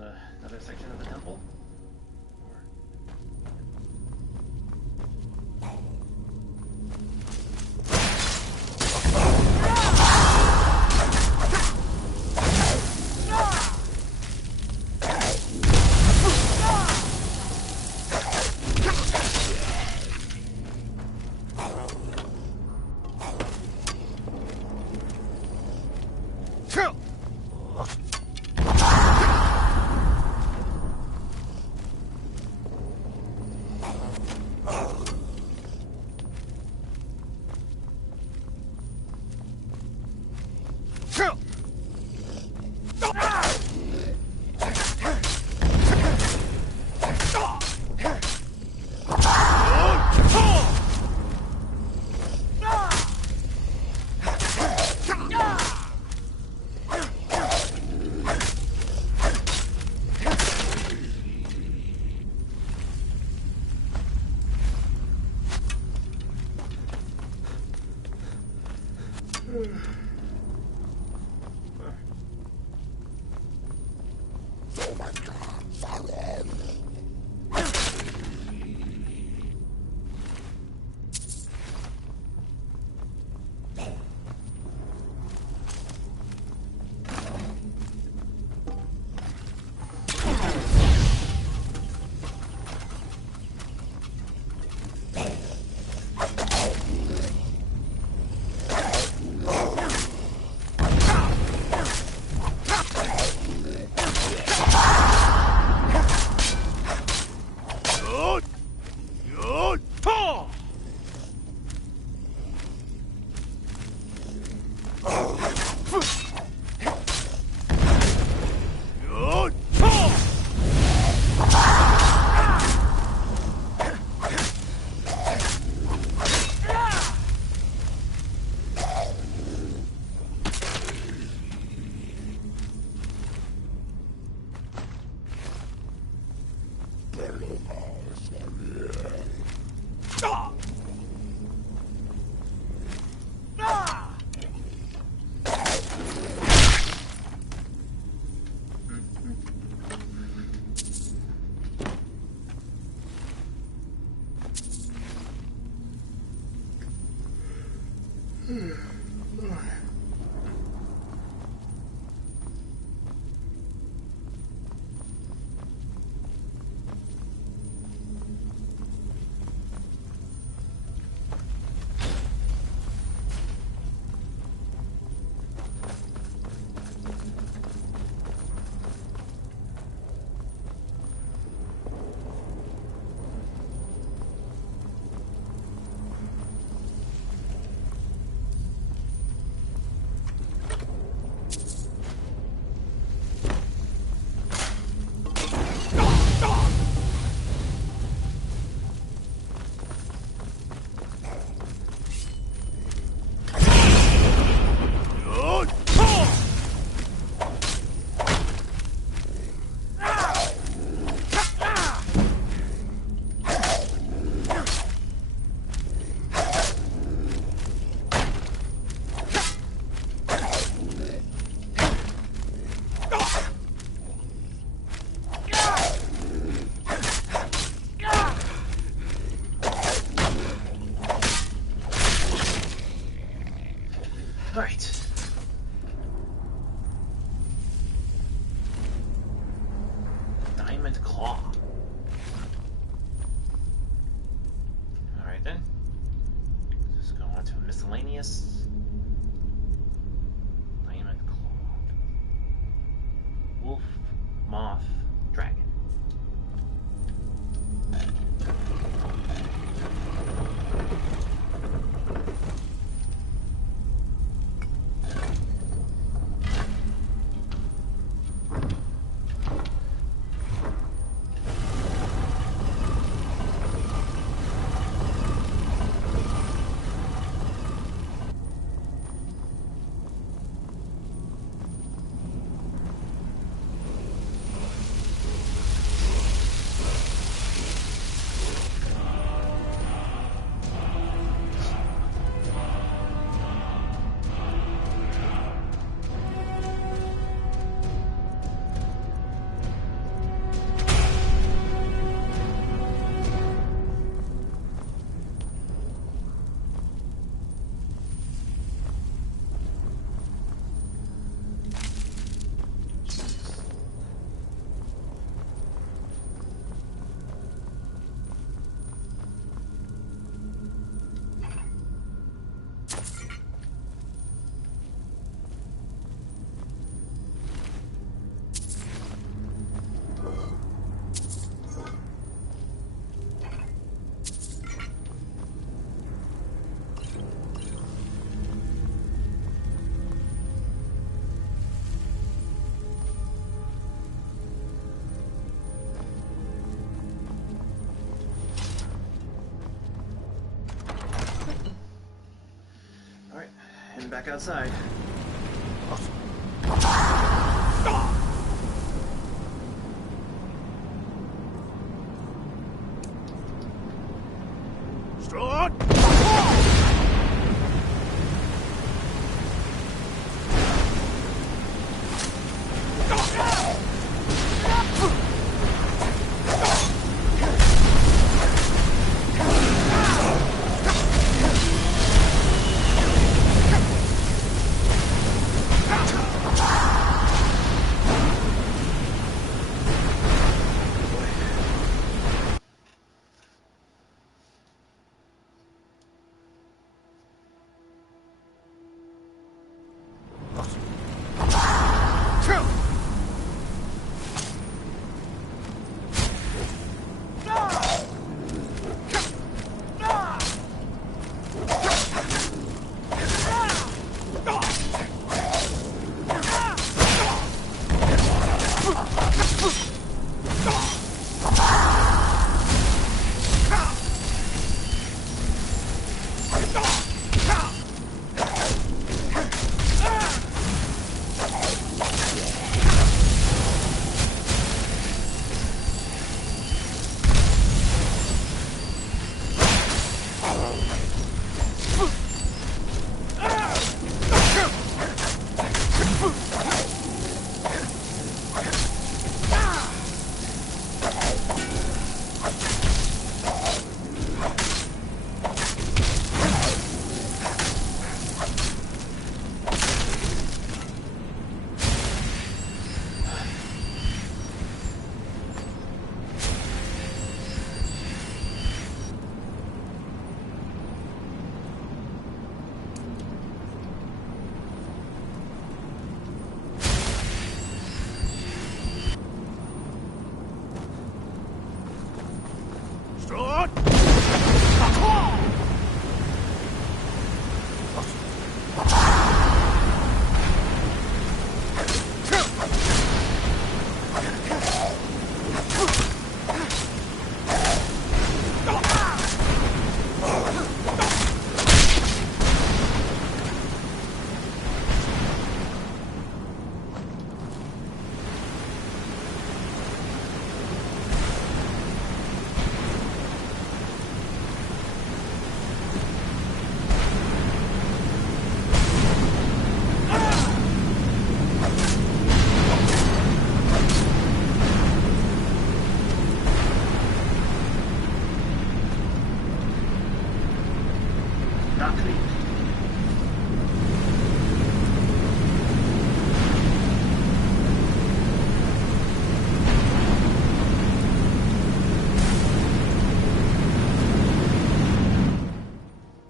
another section of the temple. Alright. Diamond Claw. Alright then. Just go on to miscellaneous. Diamond Claw. Wolf, Moth, Dragon. Alright, heading back outside. Strahd!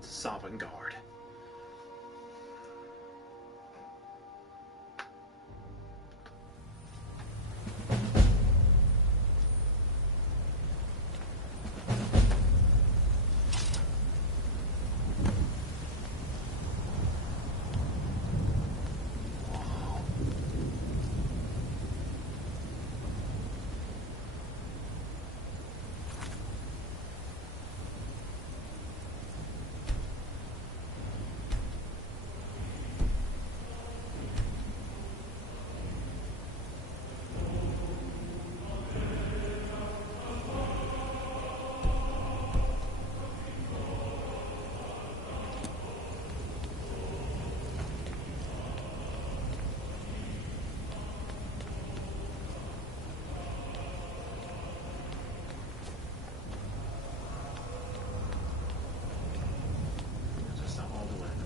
Sovngarde.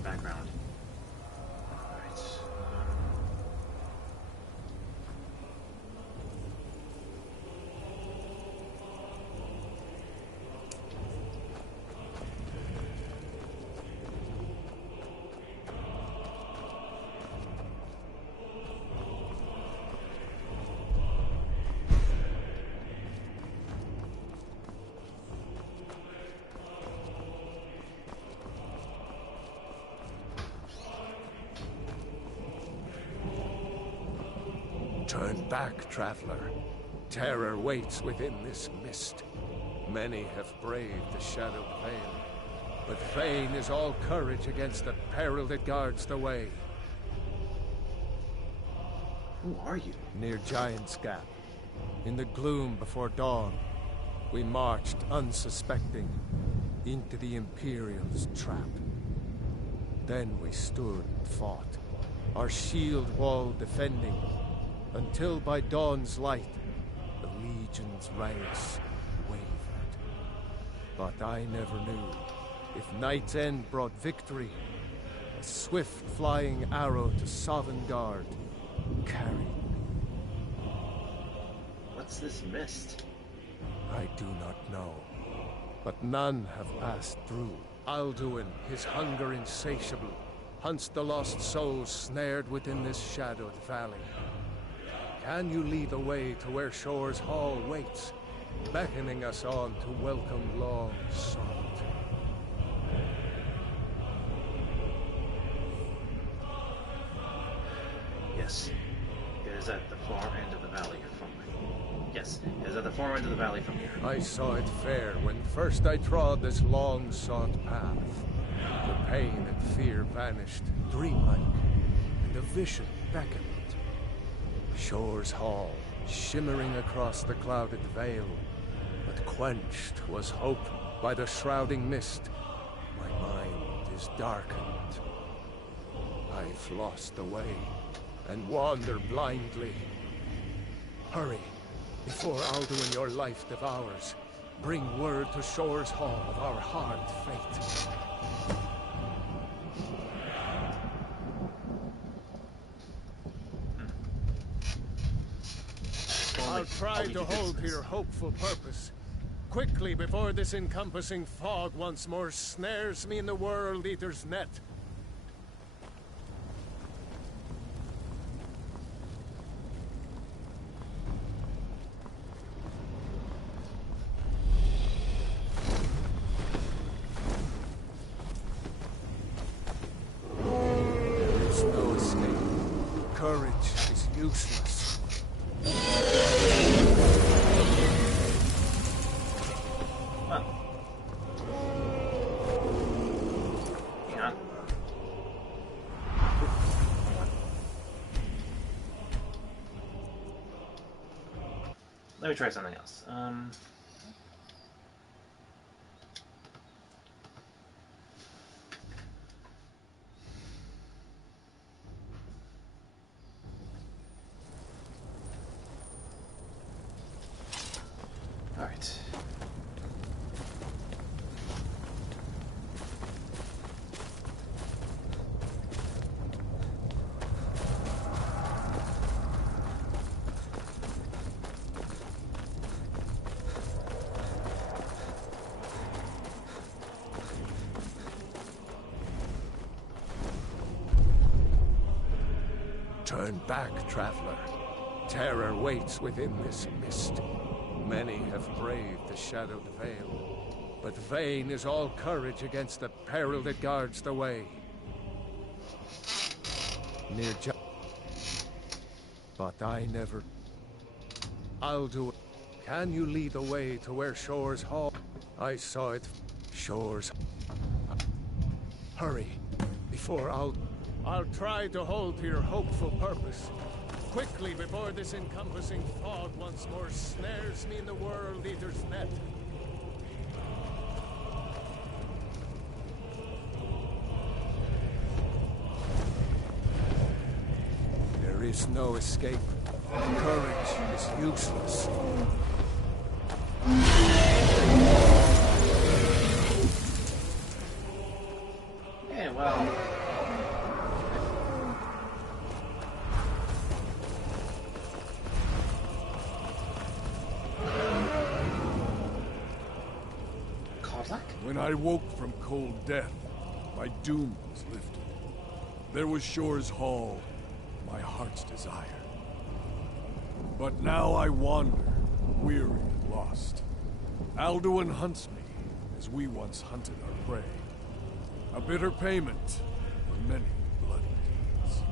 Background. Alright. Turn back, traveler. Terror waits within this mist. Many have braved the shadowed veil. But vain is all courage against the peril that guards the way. Who are you? Near Giant's Gap, in the gloom before dawn, we marched unsuspecting into the Imperial's trap. Then we stood and fought, our shield wall defending, until by dawn's light, the Legion's ranks wavered. But I never knew if Night's End brought victory, a swift flying arrow to Sovngarde carried me. What's this mist? I do not know, but none have passed through. Alduin, his hunger insatiable, hunts the lost souls snared within this shadowed valley. Can you lead the way to where Shore's Hall waits, beckoning us on to welcome long sought? Yes. It is at the far end of the valley from me. Yes, it is at the far end of the valley from here. I saw it fair when first I trod this long-sought path. The pain and fear vanished, dreamlike, and a vision beckoned. Shore's Hall, shimmering across the clouded veil, but quenched was hope by the shrouding mist. My mind is darkened. I've lost the way, and wander blindly. Hurry, before Alduin your life devours. Bring word to Shore's Hall of our hard fate. I'll try to hold to your hopeful purpose. Quickly, before this encompassing fog once more snares me in the World Eater's net. There is no escape. Courage is useless. Yeah. Let me try something else. All right. Turn back, traveler. Terror waits within this mist. Many have braved the shadowed veil, but vain is all courage against the peril that guards the way. Near but I never... I'll do it. Can you lead the way to where Shore's Hall? I saw it. Shore's... Hurry, before I'll try to hold to your hopeful purpose. Quickly, before this encompassing fog once more snares me in the World Eater's net. There is no escape. Courage is useless. Yeah, well... When I woke from cold death, my doom was lifted. There was Shore's Hall, my heart's desire. But now I wander, weary and lost. Alduin hunts me, as we once hunted our prey. A bitter payment for many bloody deeds.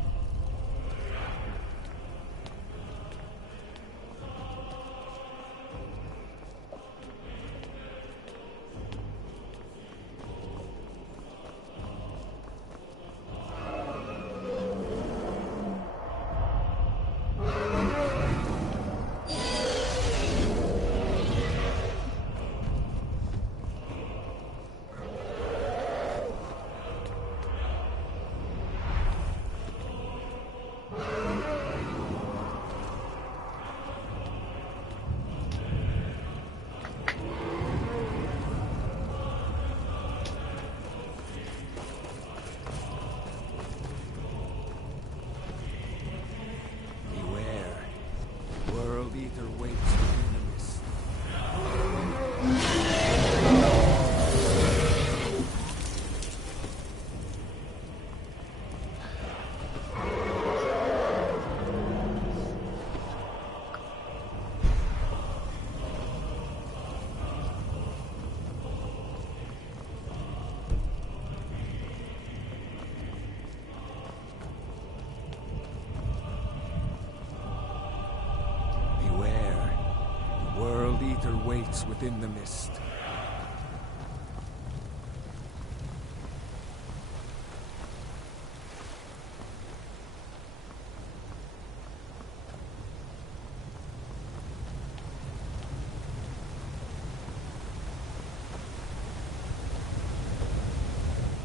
awaits within the mist.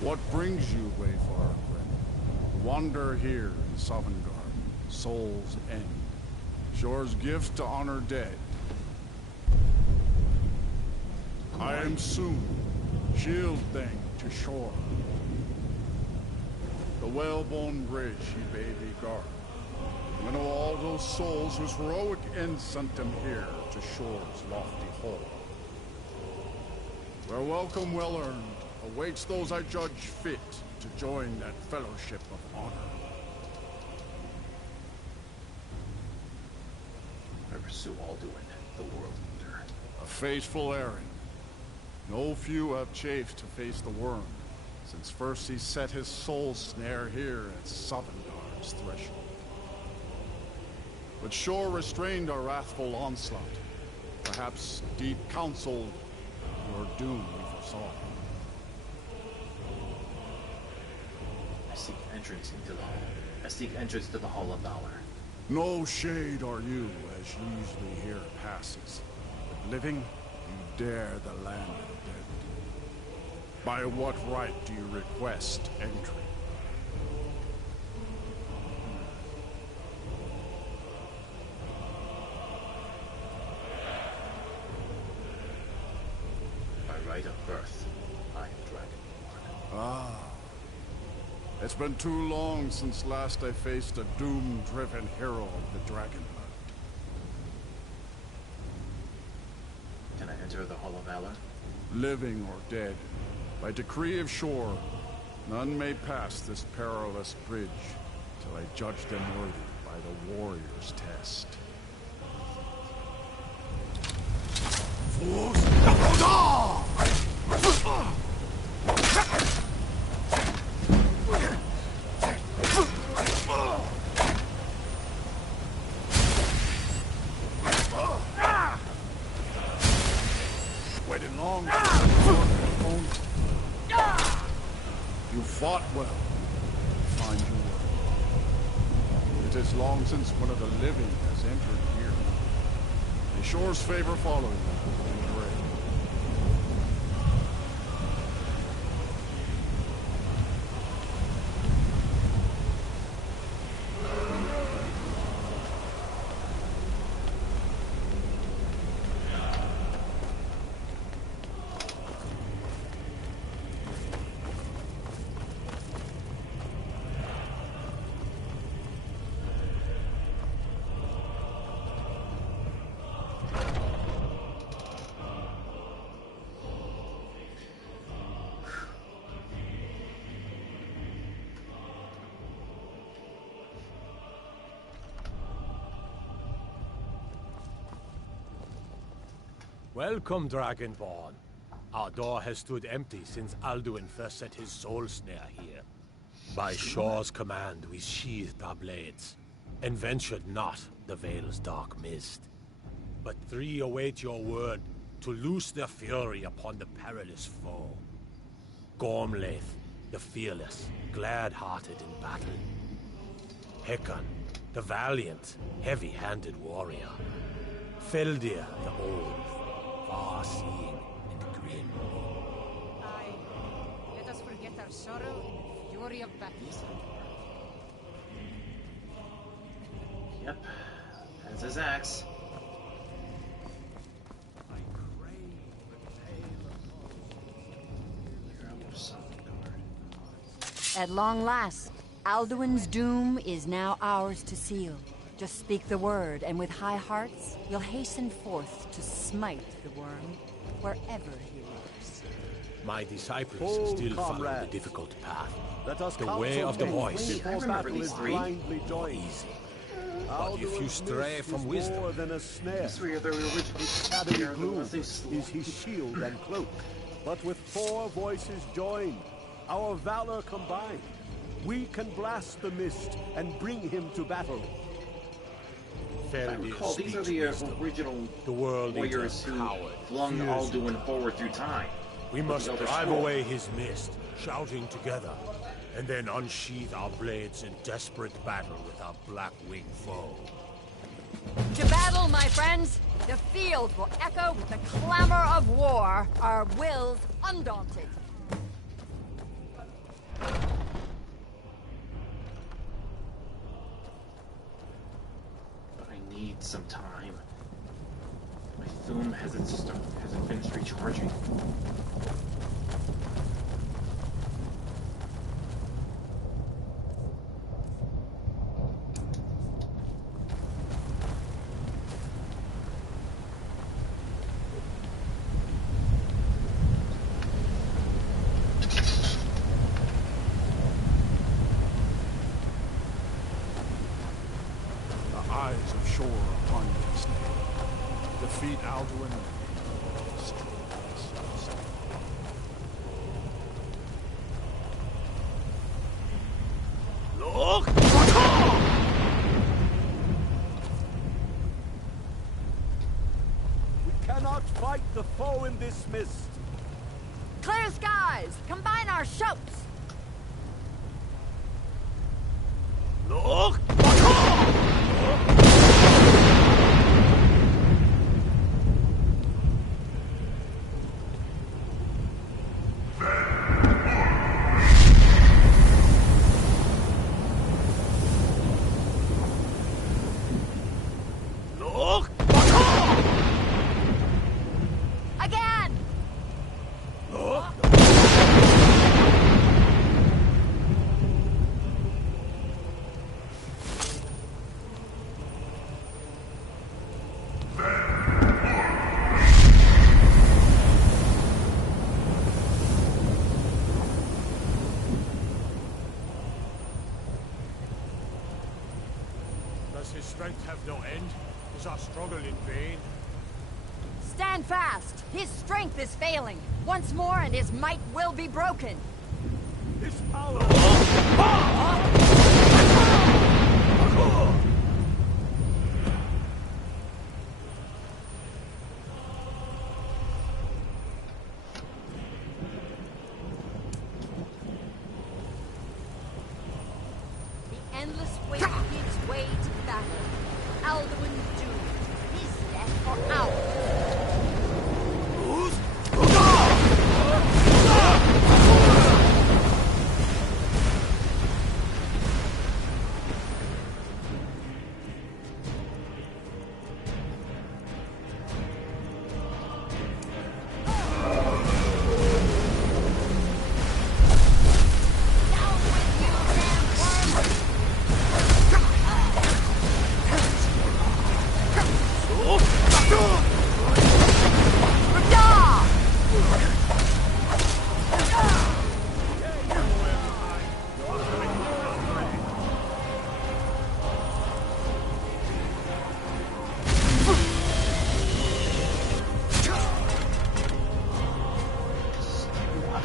What brings you, wayfarer friend? To wander here in Sovngarde, Soul's End. Shore's gift to honor dead. I am soon, shield thing to shore. The whalebone bridge he bade me guard. Winnow all those souls whose heroic end sent them here to shore's lofty hall. Where welcome well earned awaits those I judge fit to join that fellowship of honor. I pursue Alduin, the world eater. A faithful errand. No few have chafed to face the worm, since first he set his soul snare here at Sovngarde's threshold. But Shore restrained our wrathful onslaught. Perhaps deep counseled your doom we foresaw. I seek entrance to the Hall of Valor. No shade are you, as usually here passes. But living, you dare the land of the dead. By what right do you request entry? By right of birth, I am Dragonborn. Ah. It's been too long since last I faced a doom-driven hero of the Dragonblood. Can I enter the Hall of Valor? Living or dead, by decree of Shore, none may pass this perilous bridge till I judge them worthy by the warrior's test. Waited long. You fought well. Find you well. It is long since one of the living has entered here. The Shore's favor follow you, and pray. Welcome, Dragonborn. Our door has stood empty since Alduin first set his soul snare here. By Shore's command, we sheathed our blades, and ventured not the Vale's dark mist. But three await your word to loose their fury upon the perilous foe. Gormlaith, the fearless, glad-hearted in battle. Hekon, the valiant, heavy-handed warrior. Feldir, the old, far-seeing and grim. Aye. Let us forget our sorrow in the fury of battle. Yep. That's his axe. At long last, Alduin's doom is now ours to seal. Just speak the word, and with high hearts, you'll hasten forth to smite the worm wherever he lurks. My disciples still follow the difficult path. The way of the voice. I remember these three. Easy. But if you stray from wisdom, These three are the original. Shadowy gloom is his shield and cloak. But with four voices joined, our valor combined, we can blast the mist and bring him to battle. If I recall, these are the original the world warriors who flung Alduin forward through time. We must drive away his mist, shouting together, and then unsheath our blades in desperate battle with our black-winged foe. To battle, my friends! The field will echo with the clamor of war, our wills undaunted. I need some time. My Thum hasn't finished recharging. Eyes of shore upon this day. Defeat Alduin. Destroy this state. Look! We cannot fight the foe in this mist. Clear skies! Combine our shouts! Look! Again! Does his strength have no end? Is our struggle in vain? Stand fast! His strength is failing. Once more and his might will be broken. His power! The endless wait gives way to battle. Alduin's doomed. His death or ours.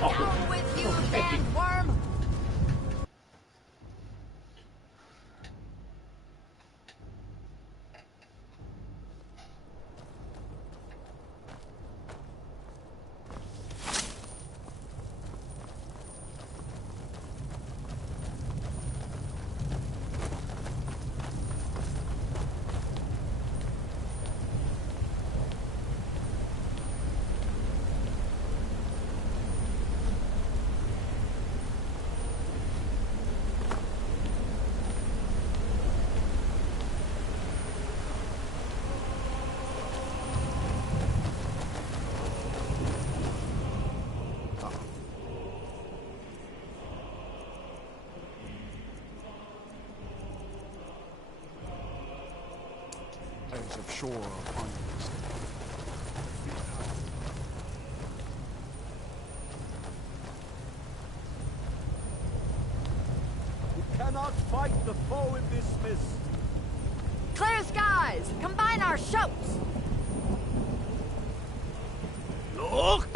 Down with you, sandworm! Eyes of shore upon this day. Defeat Alduin. We cannot fight the foe in this mist. Clear skies! Combine our shouts! Look!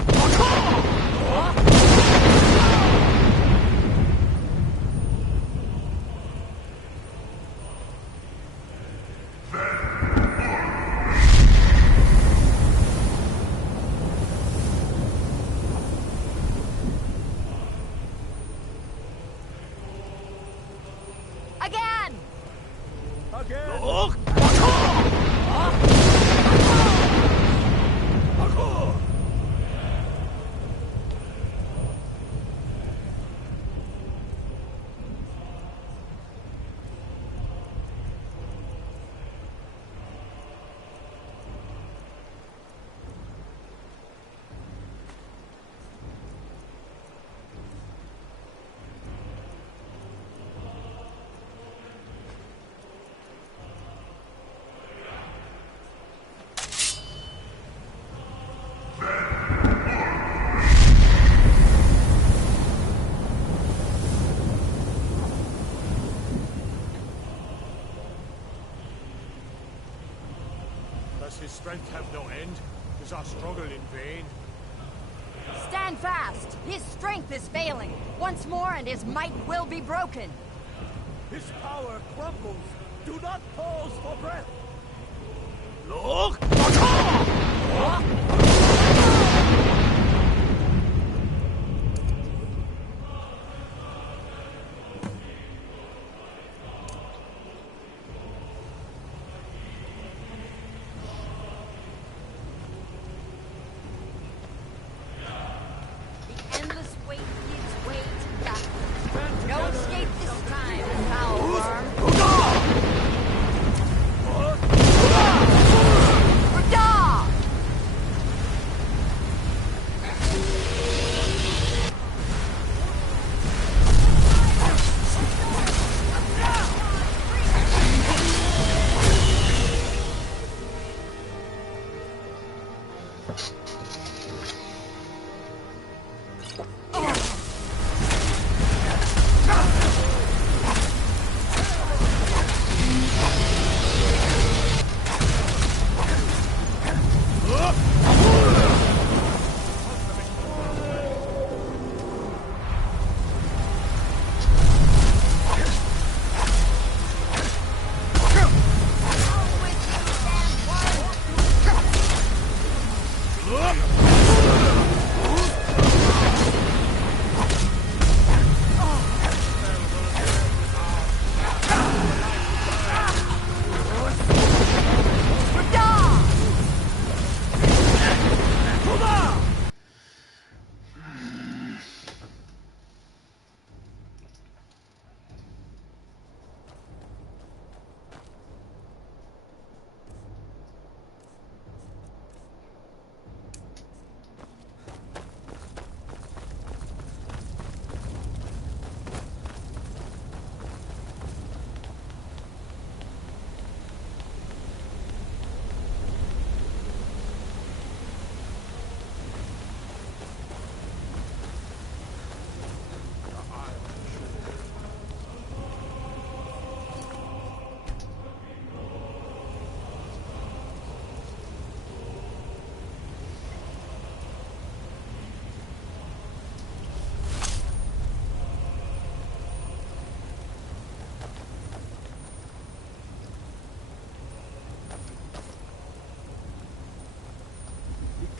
Does his strength have no end? Is our struggle in vain? Stand fast! His strength is failing. Once more and his might will be broken. His power crumbles. Do not pause for breath. Look!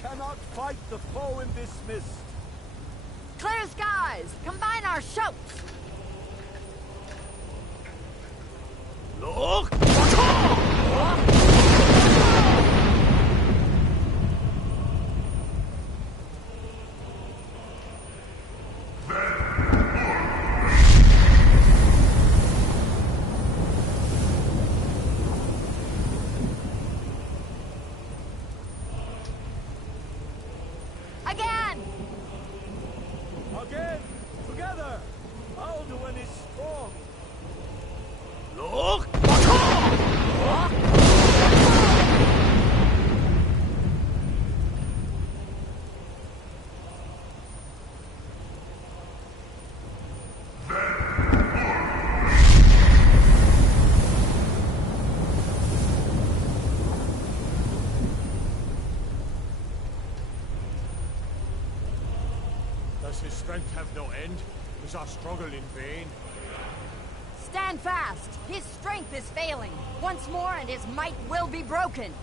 Cannot fight the foe in this mist. Clear skies! Combine our shouts! Look! Again! Together! Alduin is strong! Look! Does his strength have no end? Is our struggle in vain? Stand fast! His strength is failing. Once more and his might will be broken.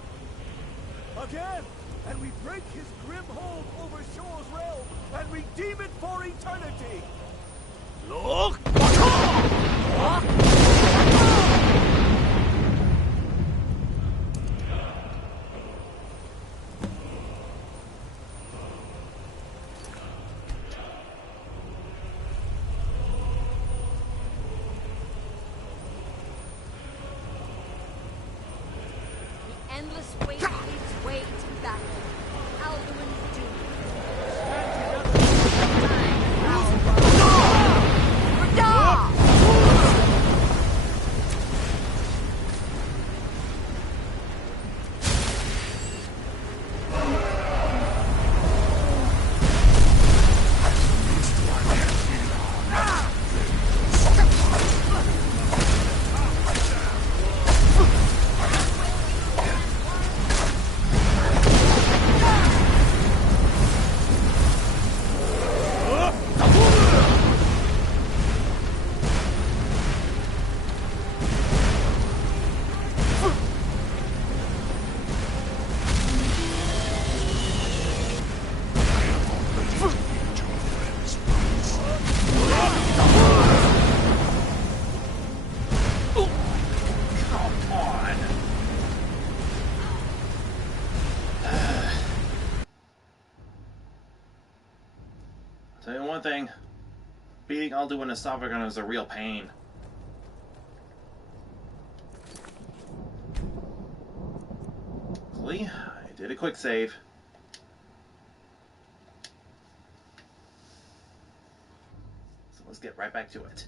Again! And we break his grim hold over Shor's realm and redeem it for eternity! Look! endless wait gives way to battle. Alduin's doom. Tell you one thing, beating Alduin and Sovngarde is a real pain. Luckily, I did a quick save. So let's get right back to it.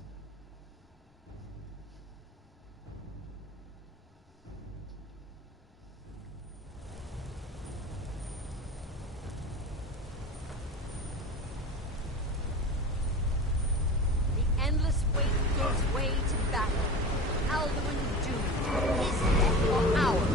Endless wait gives way to battle. Alduin's doom. His death or ours.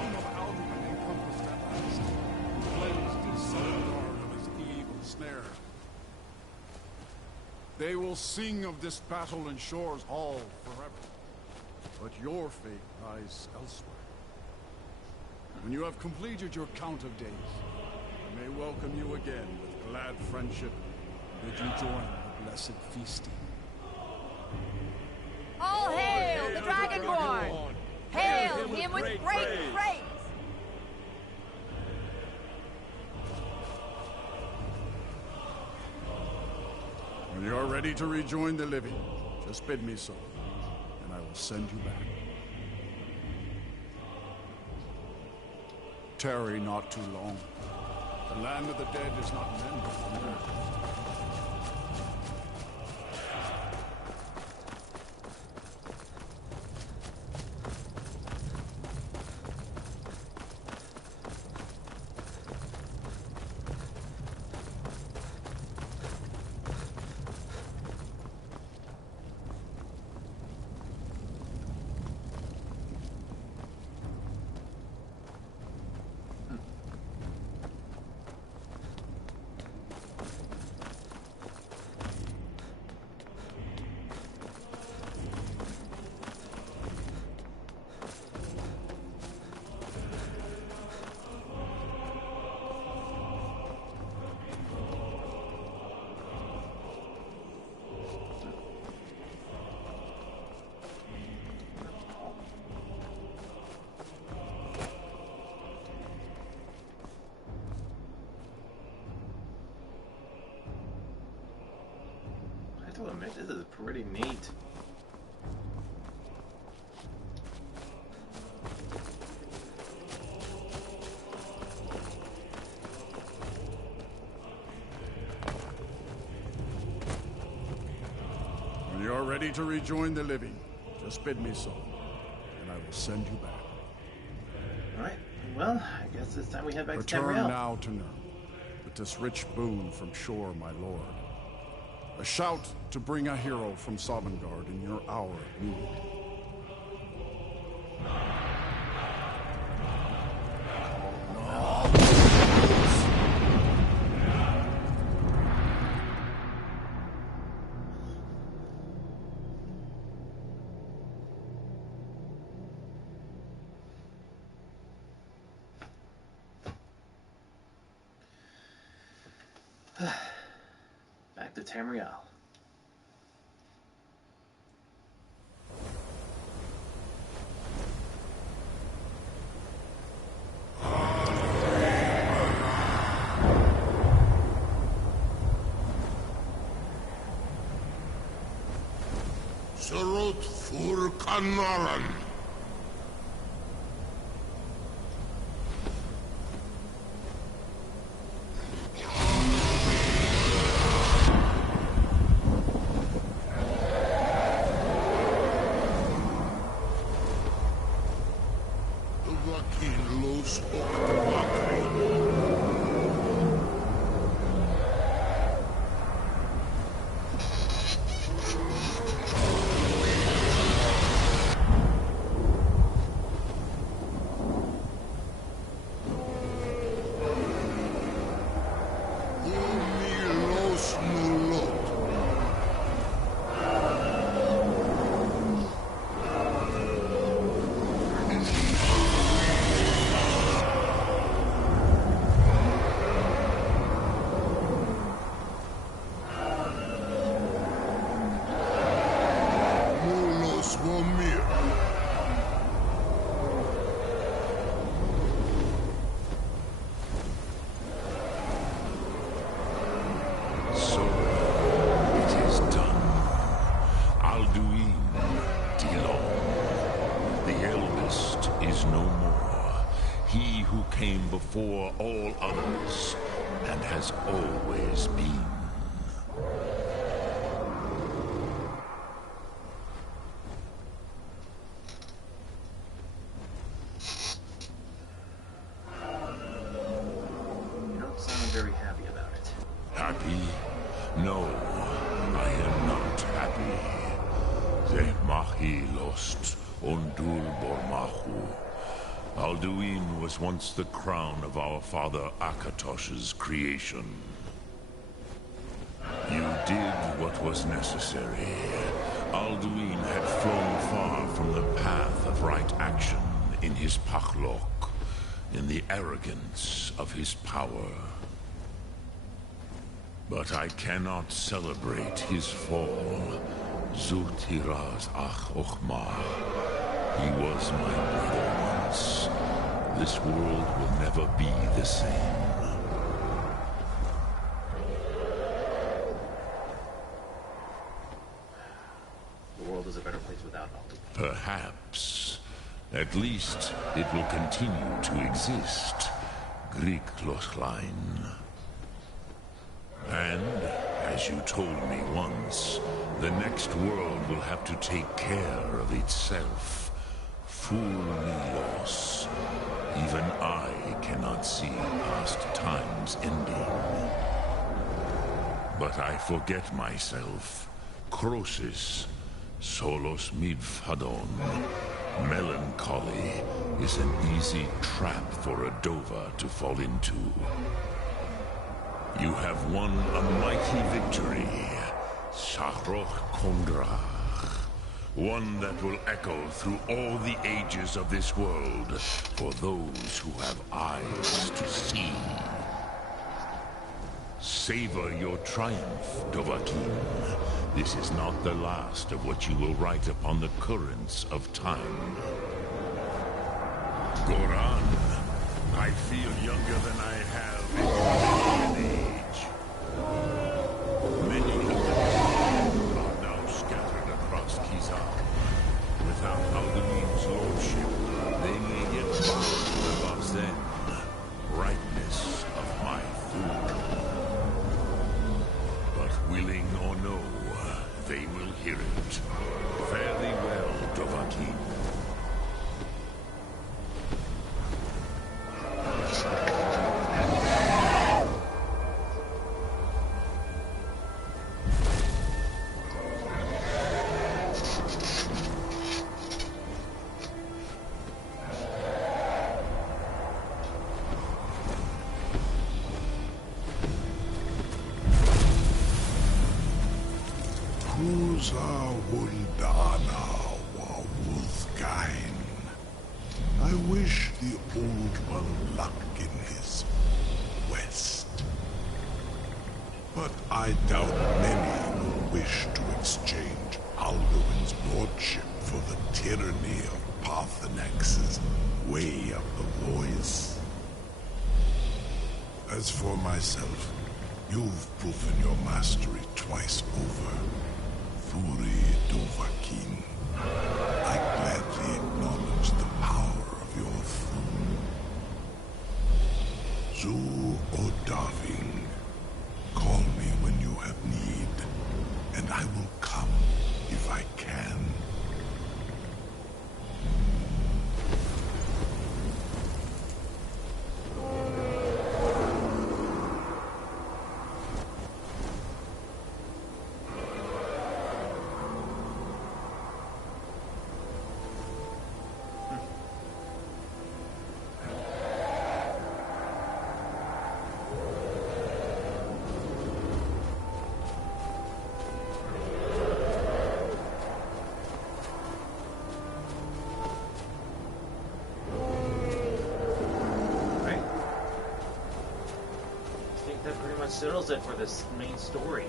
doom of Alderman encompassed at last. Cleansed his Sovngarde of his evil snare. They will sing of this battle in Shore's Hall forever. But your fate lies elsewhere. When you have completed your count of days, I may welcome you again with glad friendship and bid you join the blessed feasting. All hail the Dragonborn! Hail him with great praise! When you are ready to rejoin the living, just bid me so, and I will send you back. Tarry not too long. The land of the dead is not mended from there. I have to admit, this is pretty neat. When you are ready to rejoin the living, just bid me so, and I will send you back. Alright, well, I guess it's time we head back to Return Tamriel. now to Nurn, with this rich boon from Shore, my lord. A shout to bring a hero from Sovngarde in your hour of need. Back to Tamriel. Surut fur Kanaran. Vakin los So, it is done. Alduin Dilon. The eldest is no more. He who came before all others, and has always been. You don't sound very happy about it. Happy? No, I am not happy. The Mahi lost Ondul Bormahu. Alduin was once the crown of our father Akatosh's creation. You did what was necessary. Alduin had flown far from the path of right action in his Pachlok, in the arrogance of his power. But I cannot celebrate his fall. Zultiraz Ach Ochmar. He was my brother once. This world will never be the same. The world is a better place without Alduin. Perhaps. At least it will continue to exist. Greek Lochlein. And, as you told me once, the next world will have to take care of itself. Fool me, Los. Even I cannot see past time's ending. But I forget myself. Crosis, solos midfadon. Melancholy is an easy trap for a Dova to fall into. You have won a mighty victory, Shahroch Kondrach. One that will echo through all the ages of this world for those who have eyes to see. Savor your triumph, Dovahkiin. This is not the last of what you will write upon the currents of time. Goran, I feel younger than I have in age. Many of them are now scattered across Kizar. Without Alduin's lordship, they may get bound to the Vazen, ripeness of my food. But willing or no, they will hear it. Fare thee well, Dovahkiin. I wish the Old One luck in his quest. But I doubt many will wish to exchange Alduin's lordship for the tyranny of Parthenax's way of the voice. As for myself, you've proven your mastery twice over. Furi Dovahkiin, I gladly acknowledge the power of your throne. Zu Odaving, call me when you have need, and I will come if I can. Settles it for this main story.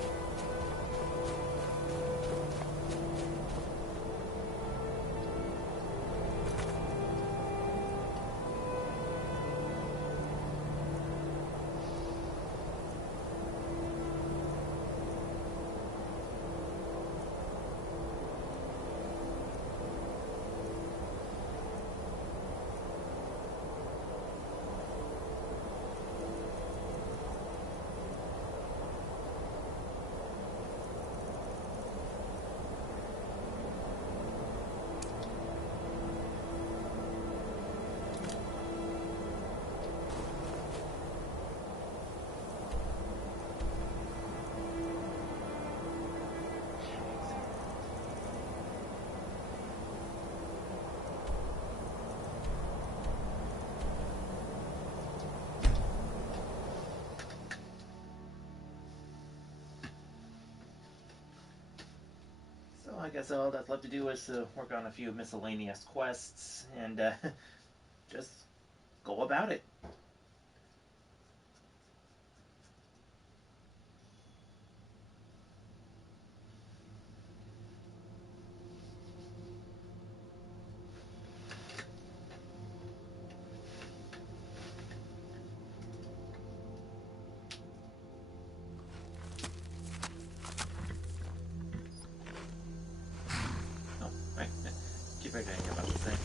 guess all that's left to do is work on a few miscellaneous quests and just go about it. Keep forgetting about this thing.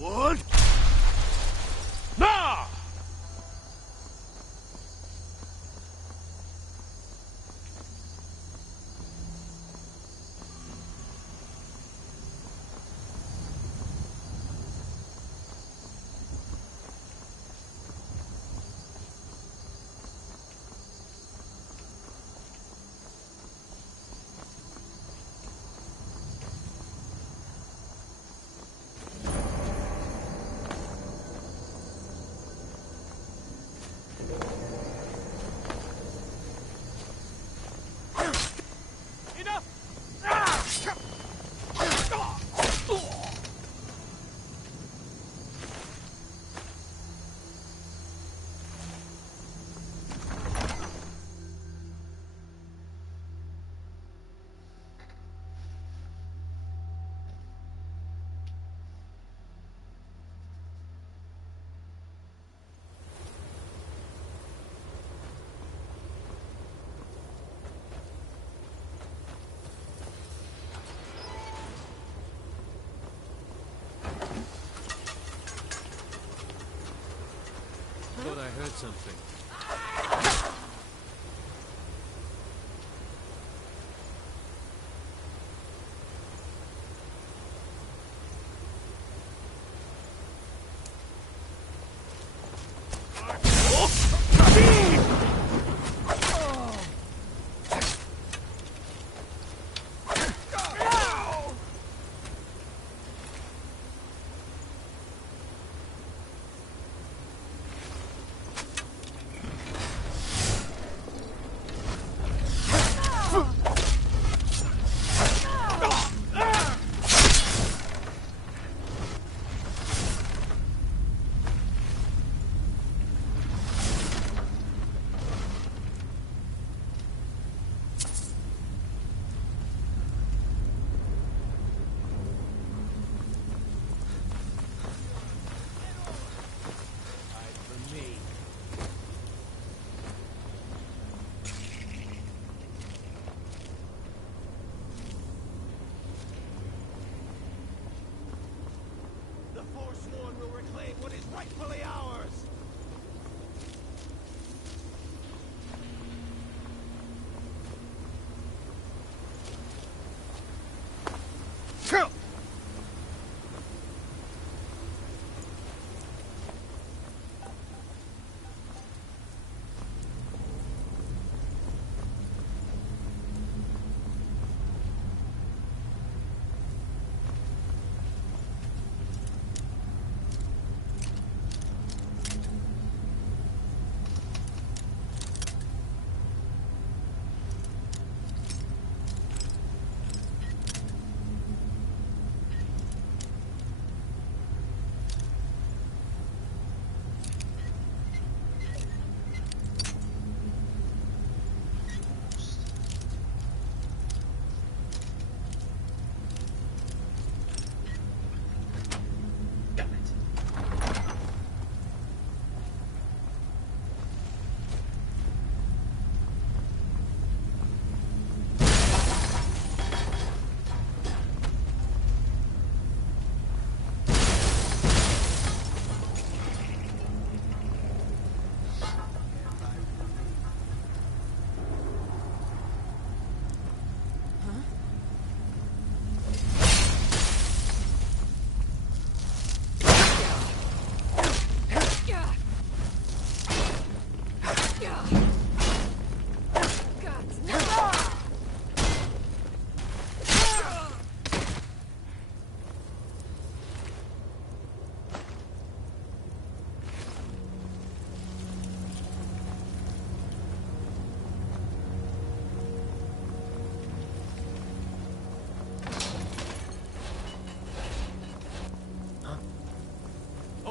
What? Nah! Thought I heard something.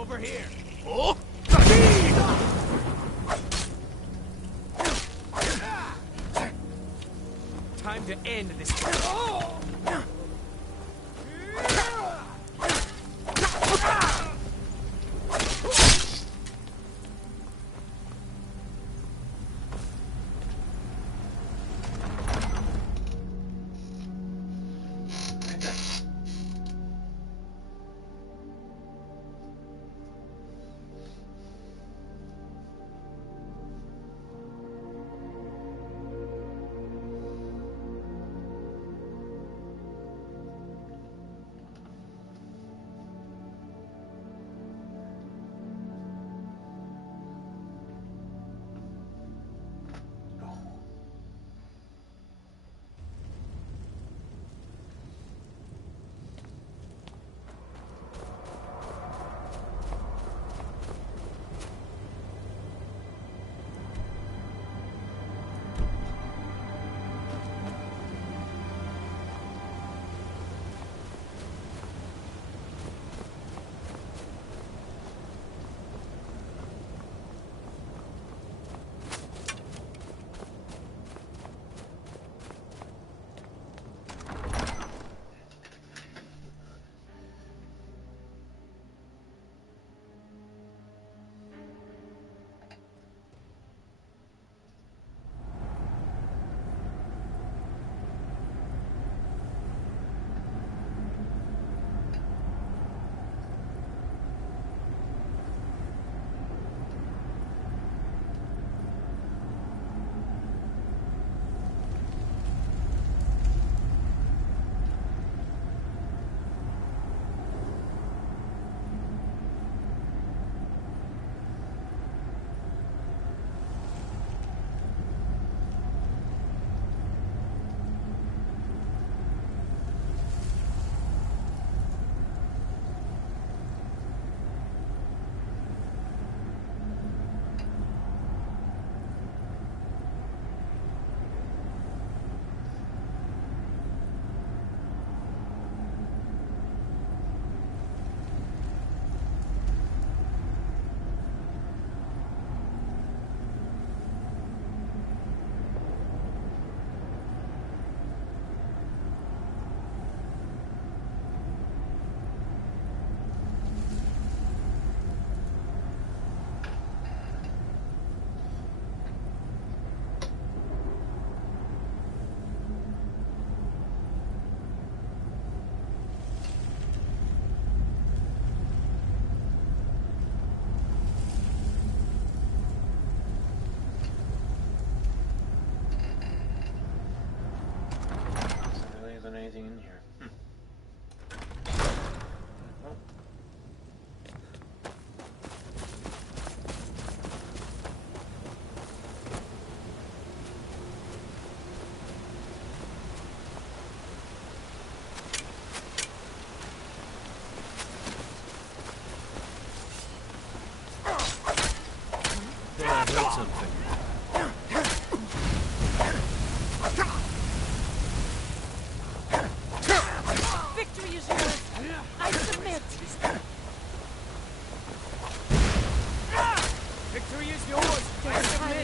over here! Oh! Time to end this. Anything in here? Thought I heard something. Victory is yours. I submit. Victory is yours. I submit.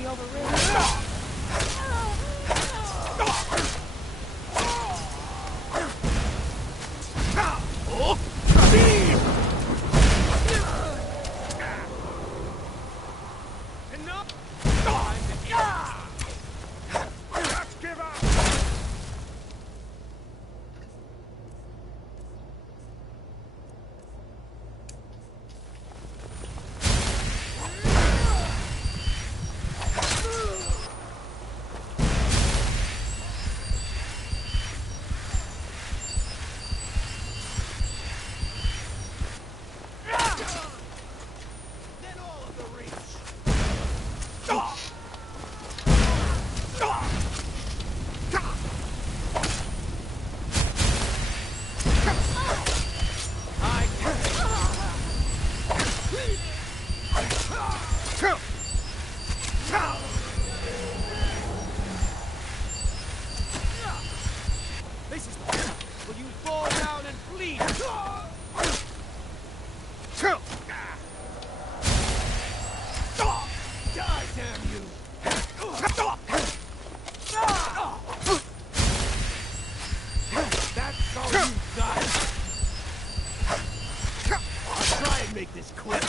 Die, damn you! That's all you got! I'll try and make this quick!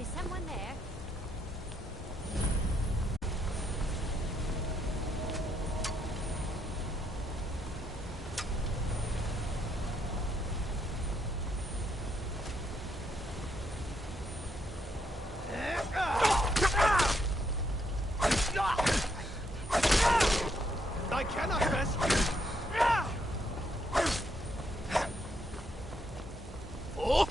Is someone there? I cannot rescue! Oh!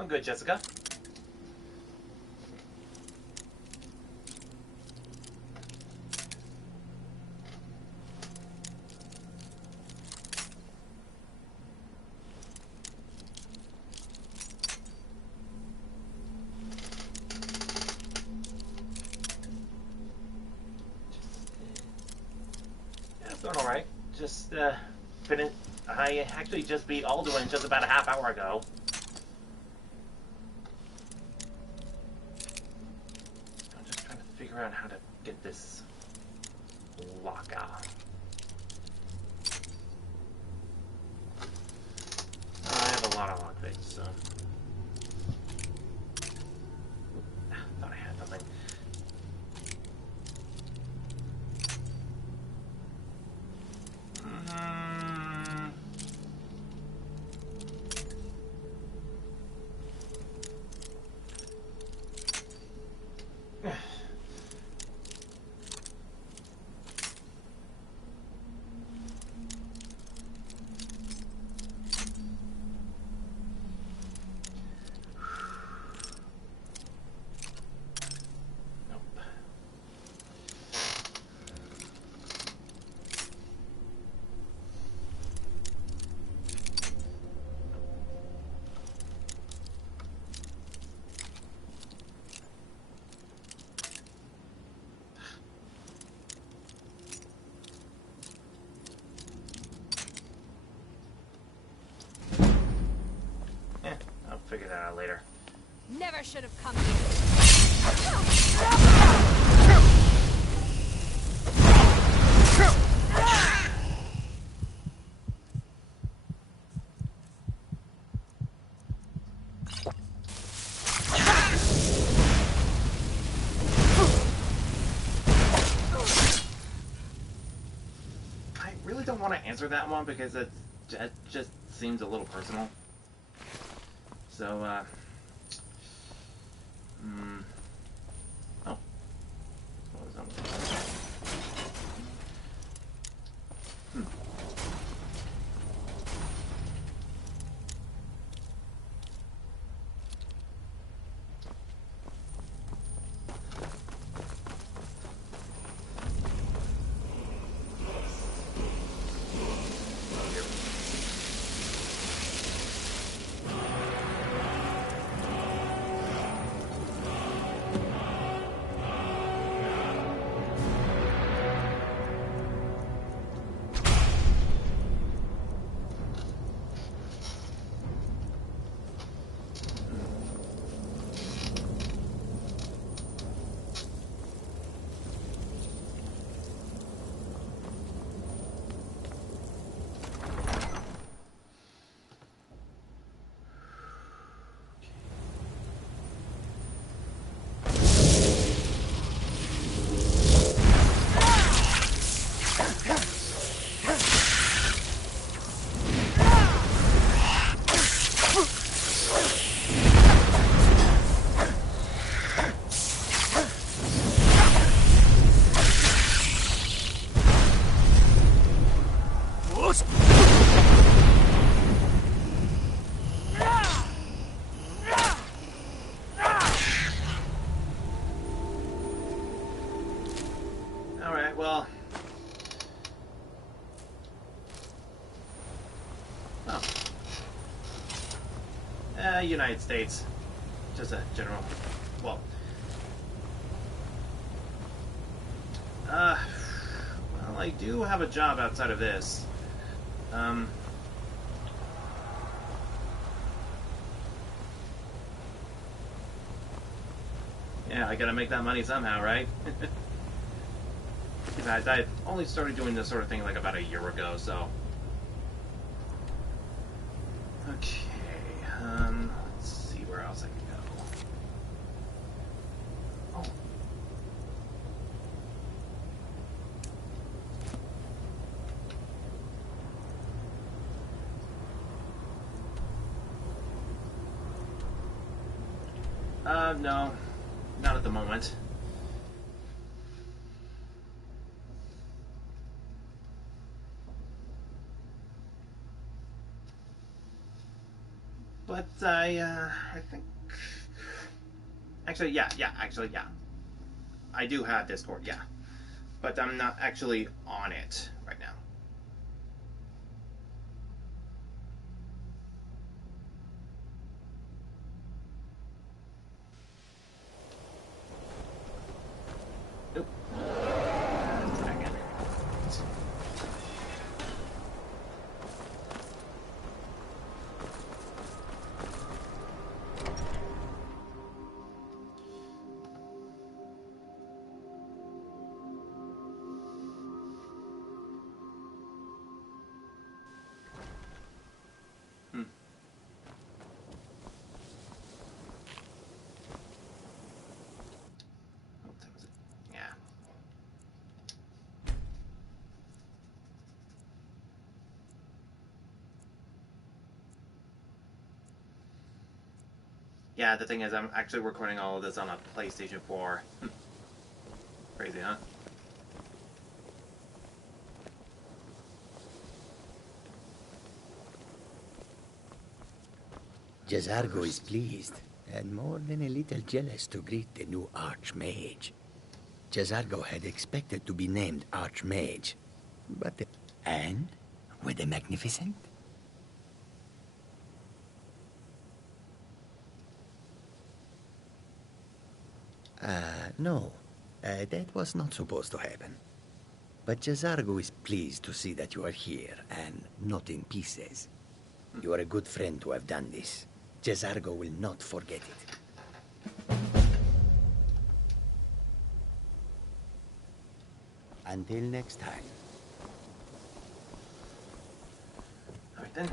I'm good, Jessica. Doing alright. Just, I actually just beat Alduin just about a half hour ago. I'm just trying to figure out how to get this lock out. I have a lot of lockpicks, so... Thought I had something. Figure that out later. Never should have come here. I really don't want to answer that one because it just seems a little personal. So, oh. What was that? Alright, well... United States. Just a general... Well... well, I do have a job outside of this. Yeah, I gotta make that money somehow, right? Besides, I only started doing this sort of thing like about a year ago, so... Okay, let's see where else I can go. Oh. No. Not at the moment. But I think... Actually, yeah. I do have Discord, yeah. But I'm not actually on it right now. Nope. Dragon. Yeah, the thing is, I'm actually recording all of this on a PlayStation 4. Crazy, huh? Jazargo is pleased, and more than a little jealous to greet the new Archmage. Jazargo had expected to be named Archmage, but... And? Were they magnificent? No. That was not supposed to happen. But Jazargo is pleased to see that you are here, and not in pieces. You are a good friend to have done this. Jazargo will not forget it. Until next time. Alright then.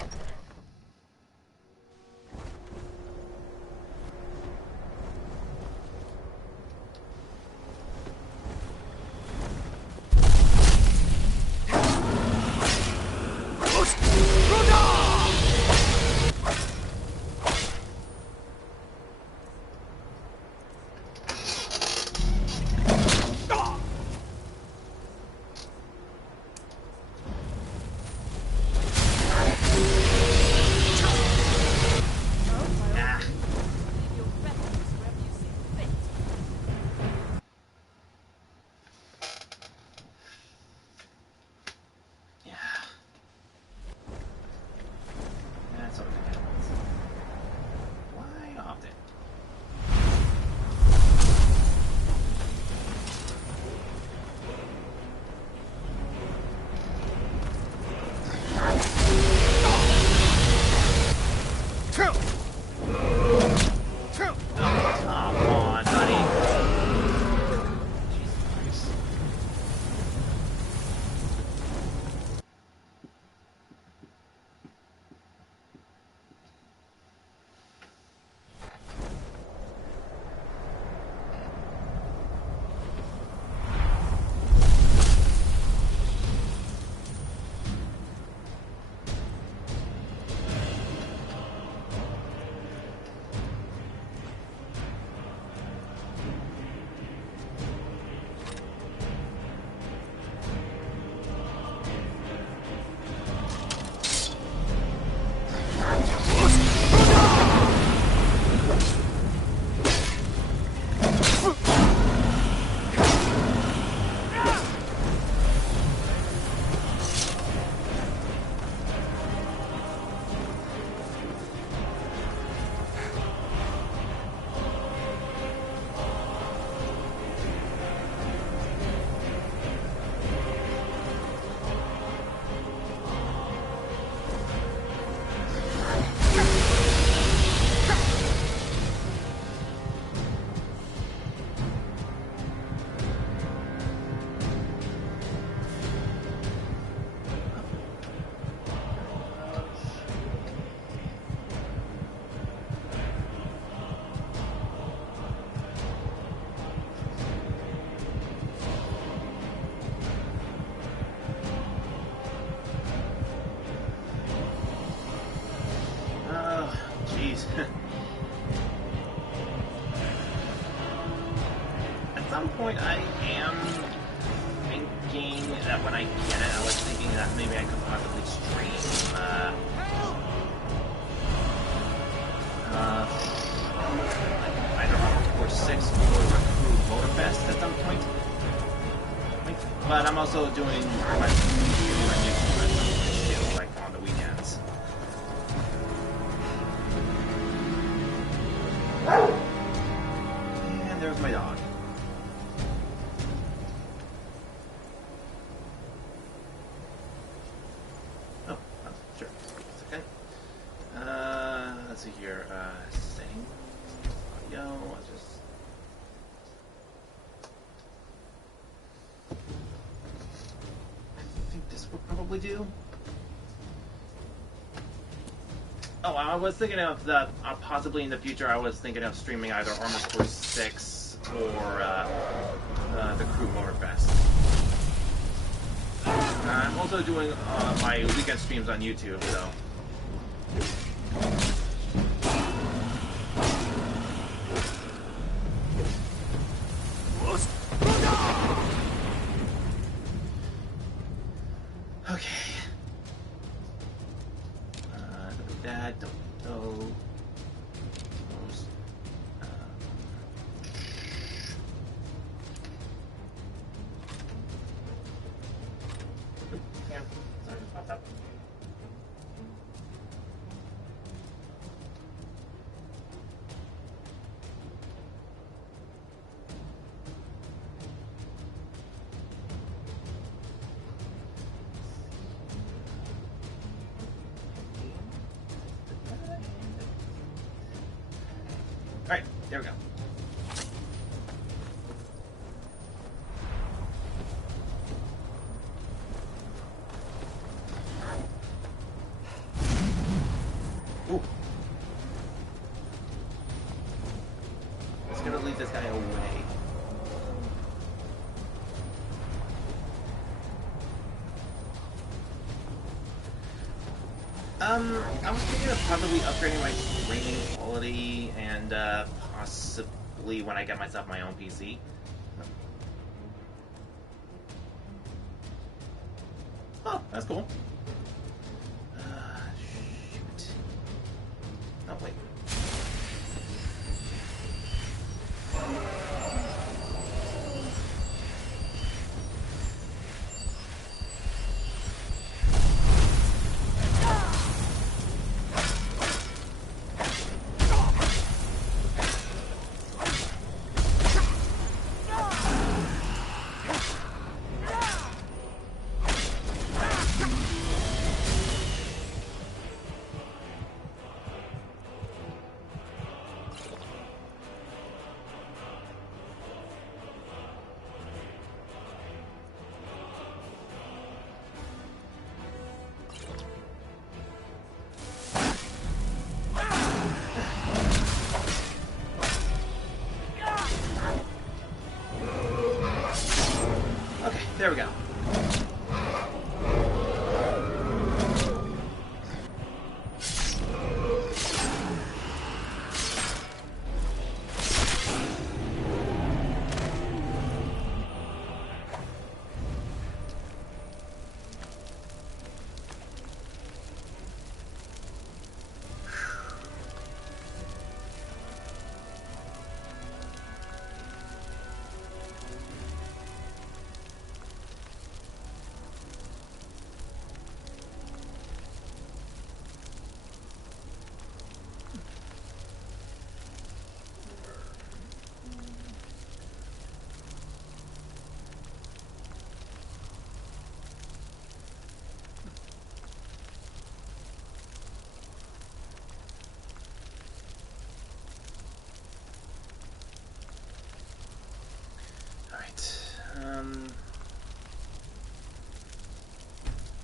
At some point, I am thinking that when I get it, I was thinking that maybe I could possibly stream But I'm also doing my YouTube like on the weekends. And there's my dog. Oh, sure. Second. Let's see here. Setting audio. I'll just. I think this would probably do. Oh, I was thinking of the possibly in the future. I was thinking of streaming either Armored Core 6 or the Crew Motorfest. I'm also doing my weekend streams on YouTube, so. Okay. That don't know. Yeah, sorry, just popped up. Alright, there we go. Ooh. It's gonna lead this guy away. I was thinking of probably upgrading my streaming quality and possibly when I get myself my own PC. Oh, that's cool. Shoot. Oh, wait. There we go.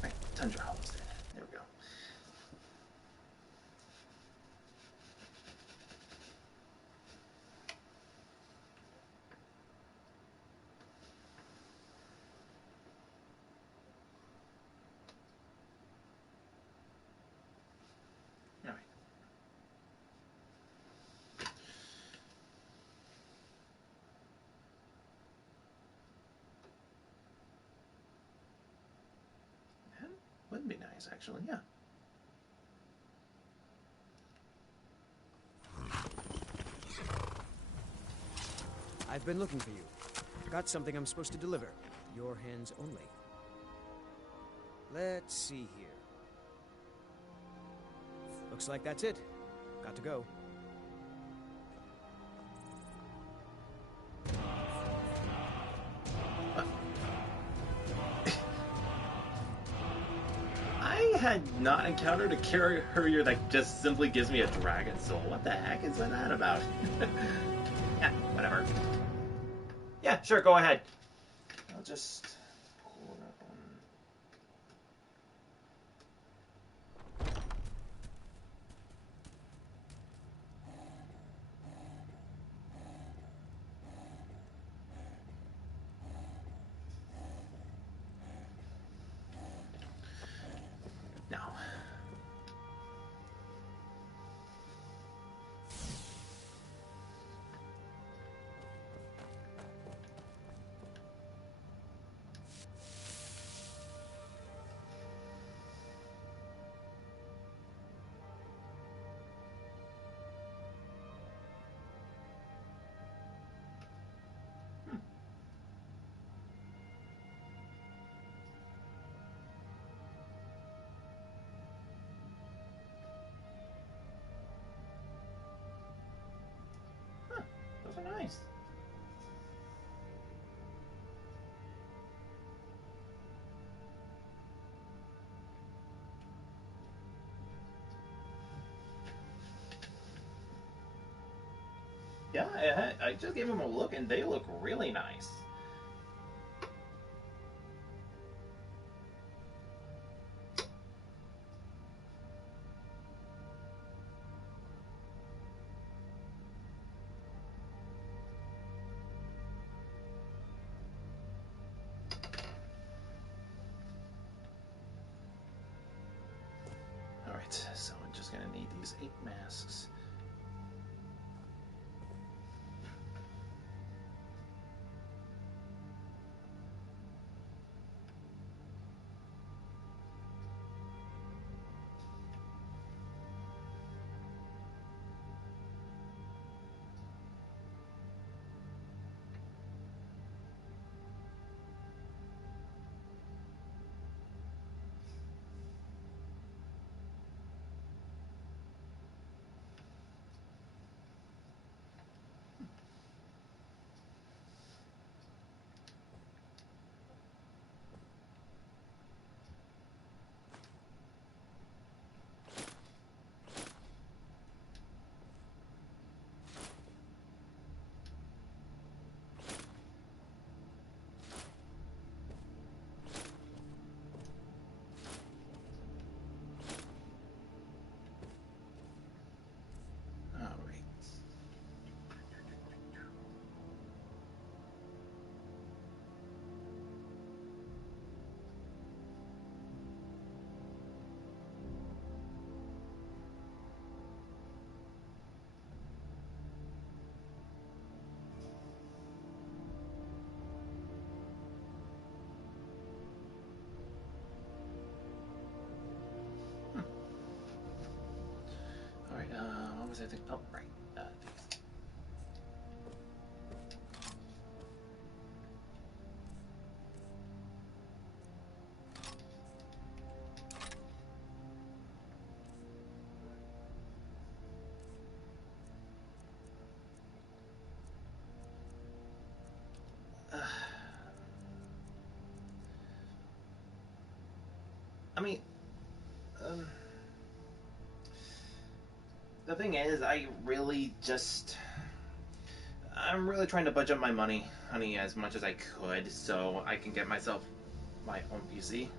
Right, Tundra Homestead. There we go. All right. Would be nice, actually, yeah. I've been looking for you. Got something I'm supposed to deliver. Your hands only. Let's see here. Looks like that's it. Got to go. I had not encountered a courier that just simply gives me a dragon soul. What the heck is that about? Yeah, whatever. Yeah, sure, go ahead. I'll just pull it up on... No. Those are nice. Yeah, I just gave them a look and they look really nice. Alright, so I'm just gonna need these 8 masks. Alright, what was I thinking? Oh, right. These. I mean, the thing is, I'm really trying to budget my money, honey, as much as I could, so I can get myself my own PC.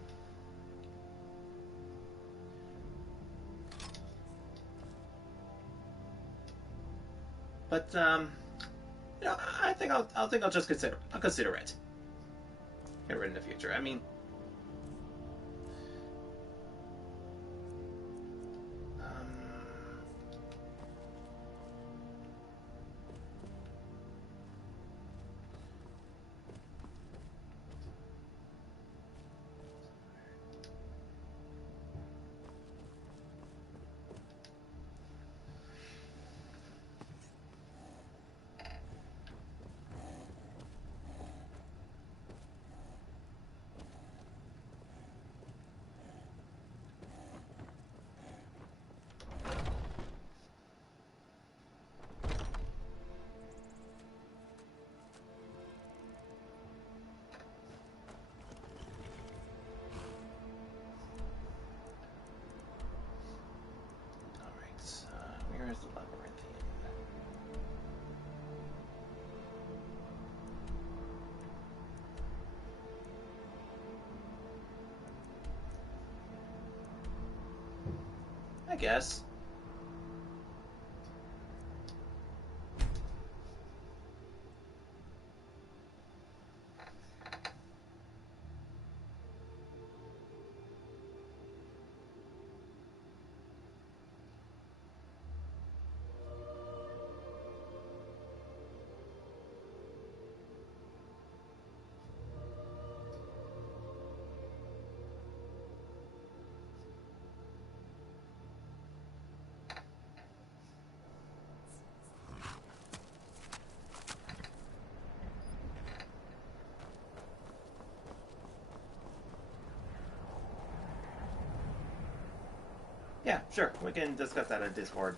But you know, I think I'll just consider it. Consider it in the future. I mean, I guess. Yeah, sure. We can discuss that in Discord.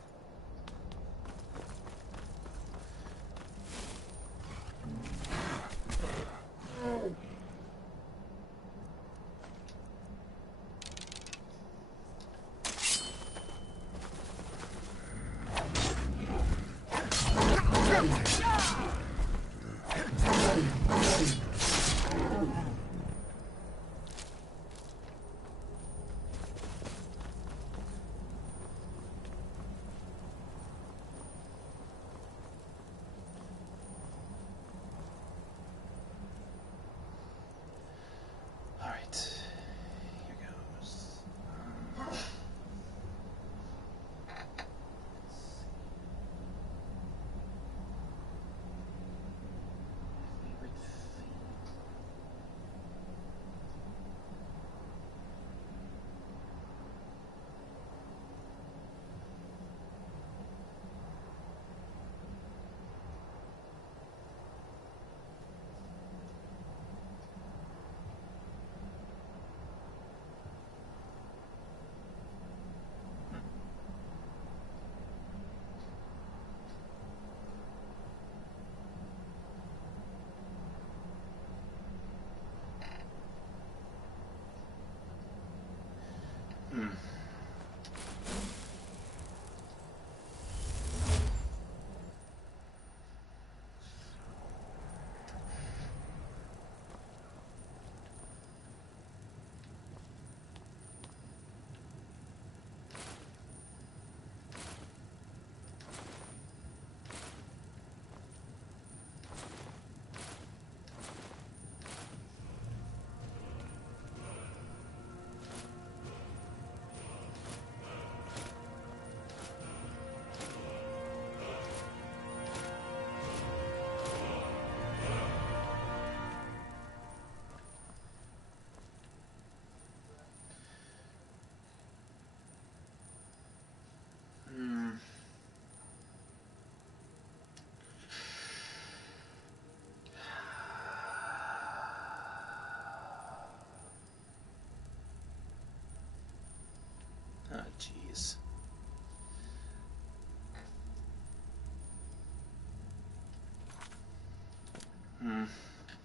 Oh, jeez.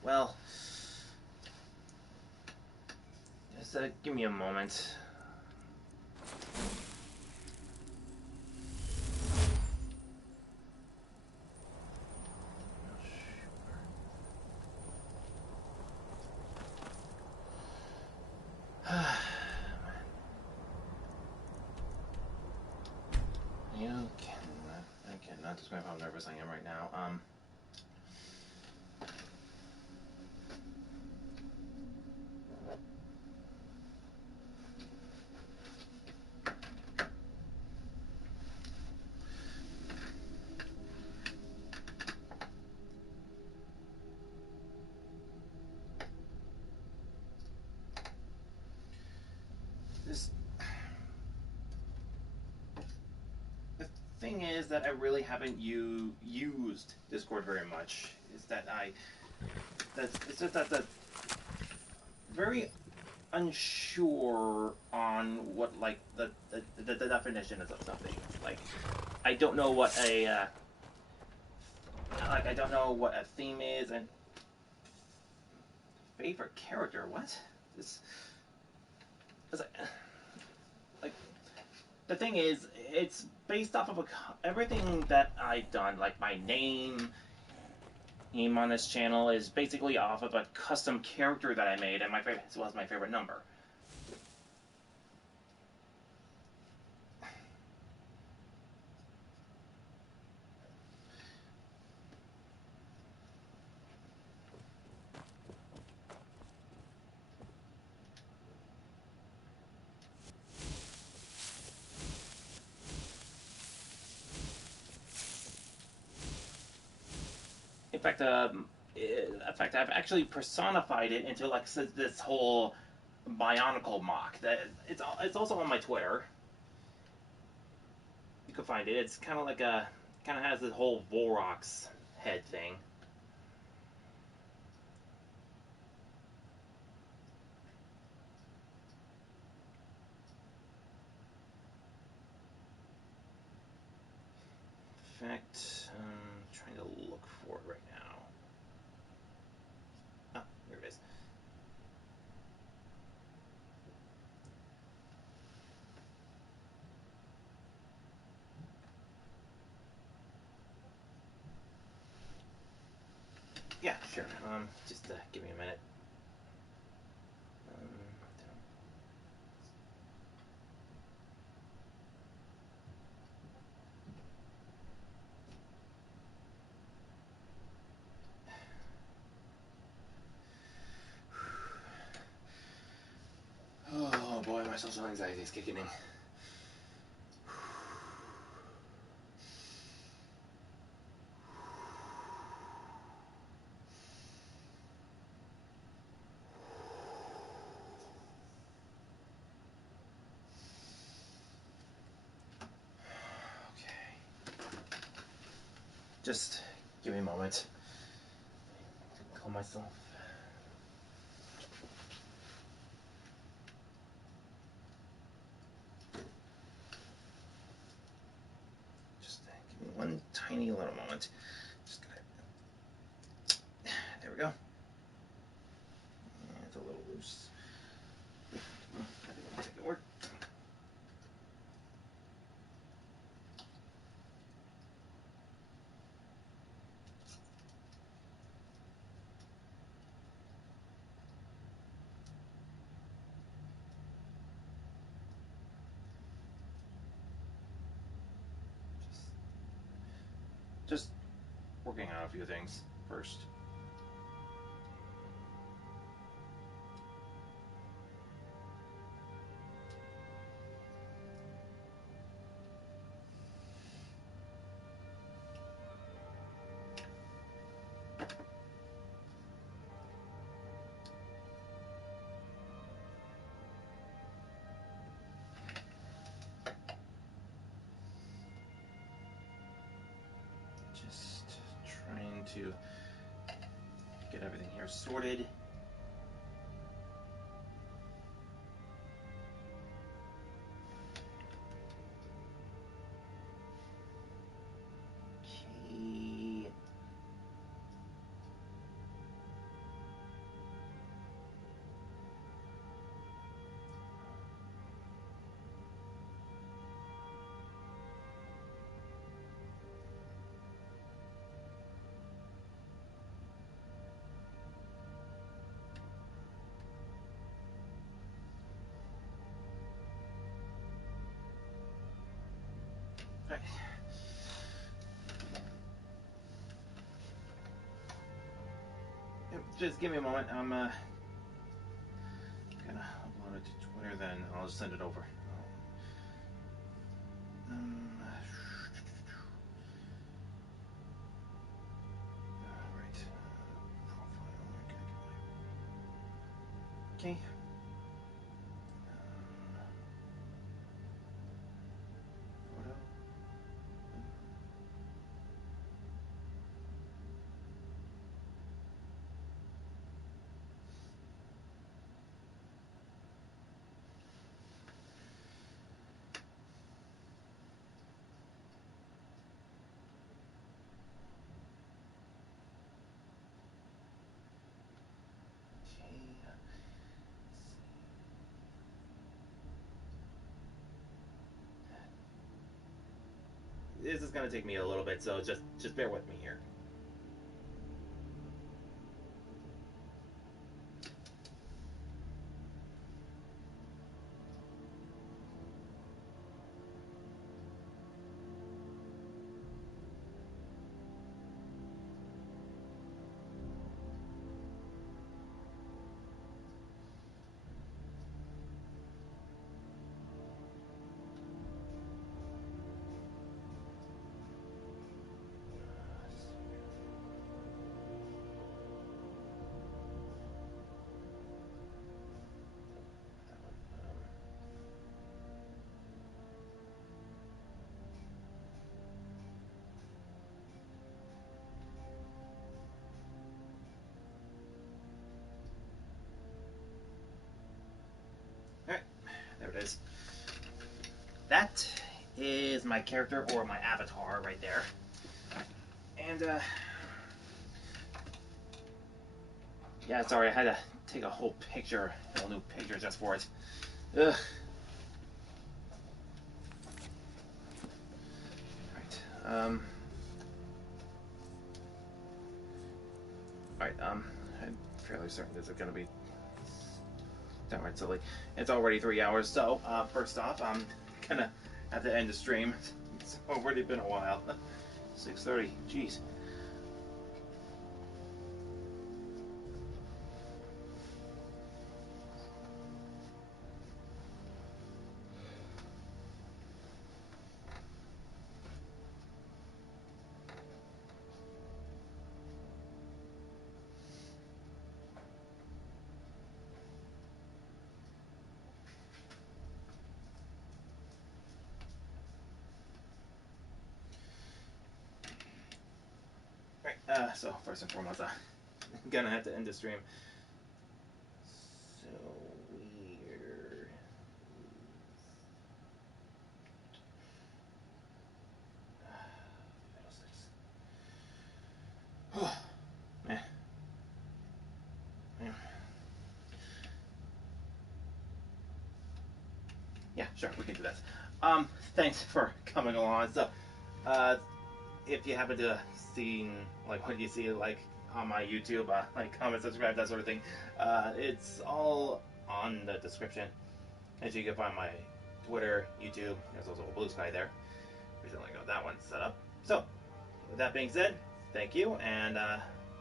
Well, just give me a moment. I cannot describe how nervous I am right now. The thing is that I really haven't used Discord very much. Is that it's just that very unsure on what like the definition is of something. Like I don't know what a I don't know what a theme is and favorite character. What? Like the thing is, it's based off of everything that I've done. Like my name on this channel is basically off of a custom character that I made, and my favorite as well as my favorite number. In fact, I've actually personified it into like this whole bionicle mock. That it's also on my Twitter. You can find it. It's kind of like kind of has this whole Vorox head thing. In fact, I'm trying to look for it right now. Ah, here it is. Yeah, sure. Just give me a minute. Oh boy, my social anxiety is kicking in. Just give me a moment to calm myself. Just give me one tiny little moment. Just gonna... There we go. It's a little loose. I think I'll take it work. Just working on a few things first. Just trying to get everything here sorted. Okay. Right. Yep, just give me a moment. I'm gonna upload it to Twitter, then I'll just send it over. Alright. Profile. Okay. Photo. This is gonna take me a little bit, so just bear with me here. it is. That is my character, or my avatar, right there. And, yeah, sorry, I had to take a whole picture, a whole new picture just for it. Ugh. Right, Alright, I'm fairly certain this is gonna be downright silly. It's already 3 hours, so, first off, I'm gonna have to end the stream. It's already been a while. 6:30, jeez. So first and foremost, I'm gonna have to end the stream. So weird. Oh, man. Yeah, sure, we can do that. Thanks for coming along. So, if you happen to see, like, what you see, like, on my YouTube, like, comment, subscribe, that sort of thing, it's all on the description. As you can find my Twitter, YouTube, there's also a Blue Sky there. Recently got that one set up. So, with that being said, thank you, and,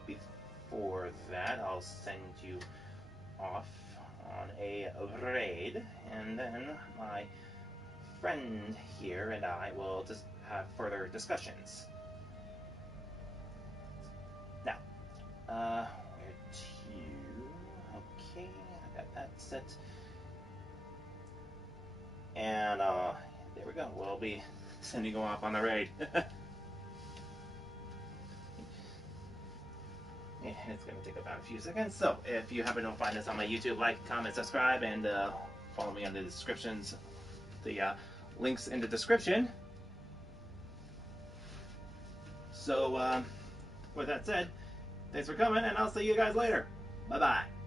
before that, I'll send you off on a raid, and then my friend here and I will just have further discussions. Now, where to? Okay, I got that set. And, there we go. We'll be sending you off on the raid. And it's going to take about a few seconds. So, if you happen to find this on my YouTube, like, comment, subscribe, and follow me on the descriptions. The links in the description. So, with that said, thanks for coming, and I'll see you guys later. Bye-bye.